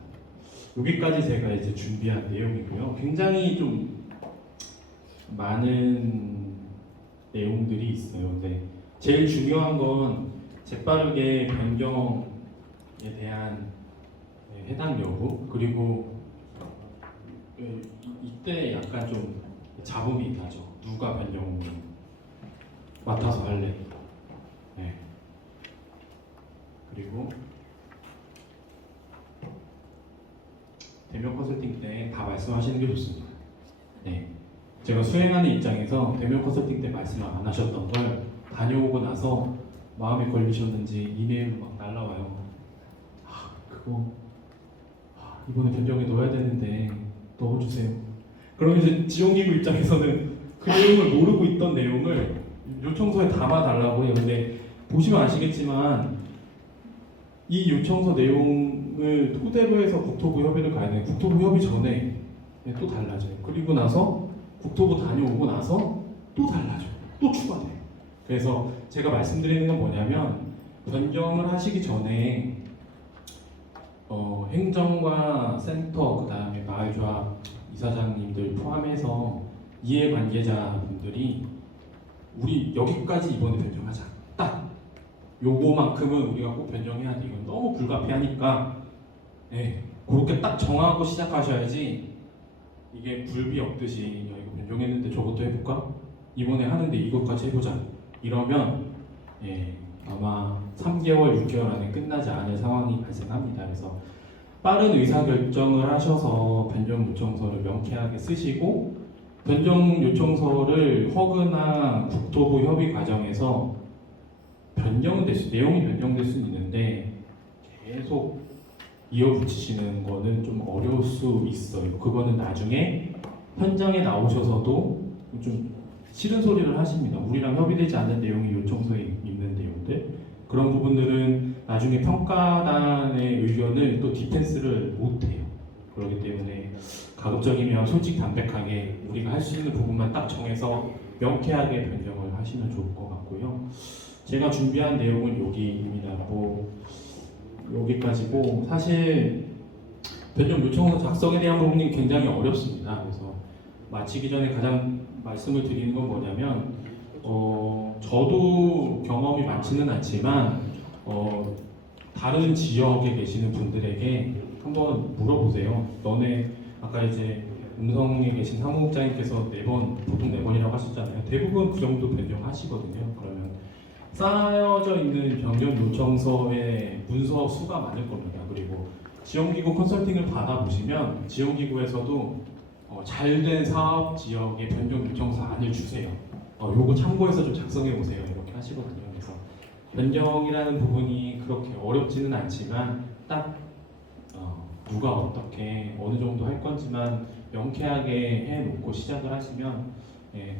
여기까지 제가 이제 준비한 내용이고요. 굉장히 좀 많은 내용들이 있어요. 근데 제일 중요한 건 재빠르게 변경에 대한 해당 여부 그리고 이때 약간 좀 잡음이 나죠. 누가 변경을 맡아서 할래? 네. 그리고 대면 컨설팅 때 다 말씀하시는 게 좋습니다. 네. 제가 수행하는 입장에서 대면 컨설팅 때 말씀을 안 하셨던 걸 다녀오고 나서 마음에 걸리셨는지 이메일로 막 날라와요. 이번에 변경에 넣어야 되는데 넣어주세요. 그럼 이제 지원기구 입장에서는 그 내용을 모르고 있던 내용을 요청서에 담아달라고 해요. 근데 보시면 아시겠지만 이 요청서 내용을 토대로 해서 국토부 협의를 가야 돼요. 국토부 협의 전에 또 달라져요. 그리고 나서 국토부 다녀오고 나서 또 달라져요. 또 추가돼요. 그래서 제가 말씀드리는 건 뭐냐면 변경을 하시기 전에 행정과 센터 그 다음에 마을조합 이사장님들 포함해서 이해관계자분들이 우리 여기까지 이번에 변경하자. 딱 요거만큼은 우리가 꼭 변경해야 돼. 이건 너무 불가피하니까 그렇게 딱 정하고 시작하셔야지 이게 굴비 없듯이 야 이거 변경했는데 저것도 해볼까? 이번에 하는데 이것까지 해보자. 이러면 아마 3개월, 6개월 안에 끝나지 않을 상황이 발생합니다. 그래서 빠른 의사결정을 하셔서 변경 요청서를 명쾌하게 쓰시고 변경 요청서를 허그나 국토부 협의 과정에서 변경은 내용이 변경될 수는 있는데 계속 이어붙이시는 거는 좀 어려울 수 있어요. 그거는 나중에 현장에 나오셔서도 좀 싫은 소리를 하십니다. 우리랑 협의되지 않는 내용이 요청서에 있는 내용들 그런 부분들은 나중에 평가단의 의견을 또 디펜스를 못해요. 그렇기 때문에 가급적이면 솔직 담백하게 우리가 할 수 있는 부분만 딱 정해서 명쾌하게 변경을 하시면 좋을 것 같고요. 제가 준비한 내용은 여기입니다. 여기까지고 사실 변경 요청서 작성에 대한 부분이 굉장히 어렵습니다. 그래서 마치기 전에 가장 말씀을 드리는 건 뭐냐면 저도 경험이 많지는 않지만 다른 지역에 계시는 분들에게 한번 물어보세요. 너네 아까 이제 음성에 계신 사무국장님께서 보통 4번이라고 하셨잖아요. 대부분 그 정도 변경하시거든요. 그러면 쌓여져 있는 변경 요청서의 문서 수가 많을 겁니다. 그리고 지원기구 컨설팅을 받아보시면 지원기구에서도 잘된 사업 지역의 변경 요청서안을 주세요. 요거 참고해서 좀 작성해 보세요. 이렇게 하시거든요. 그래서 변경이라는 부분이 그렇게 어렵지는 않지만 딱 누가 어떻게 어느 정도 할 건지만 명쾌하게 해놓고 시작을 하시면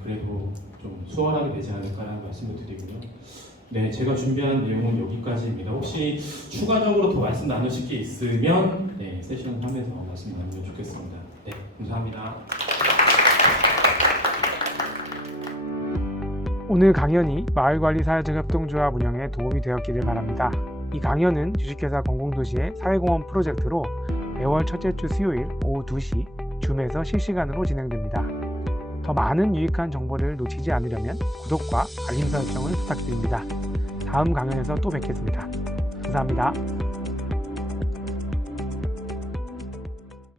그래도 좀 수월하게 되지 않을까라는 말씀을 드리고요. 네, 제가 준비한 내용은 여기까지입니다. 혹시 추가적으로 더 말씀 나누실 게 있으면 세션 3에서 말씀 나누면 좋겠습니다. 네, 감사합니다. 오늘 강연이 마을관리사회적협동조합 운영에 도움이 되었기를 바랍니다. 이 강연은 주식회사 공공도시의 사회공헌 프로젝트로 매월 첫째 주 수요일 오후 2시 줌에서 실시간으로 진행됩니다. 더 많은 유익한 정보를 놓치지 않으려면 구독과 알림 설정을 부탁드립니다. 다음 강연에서 또 뵙겠습니다. 감사합니다.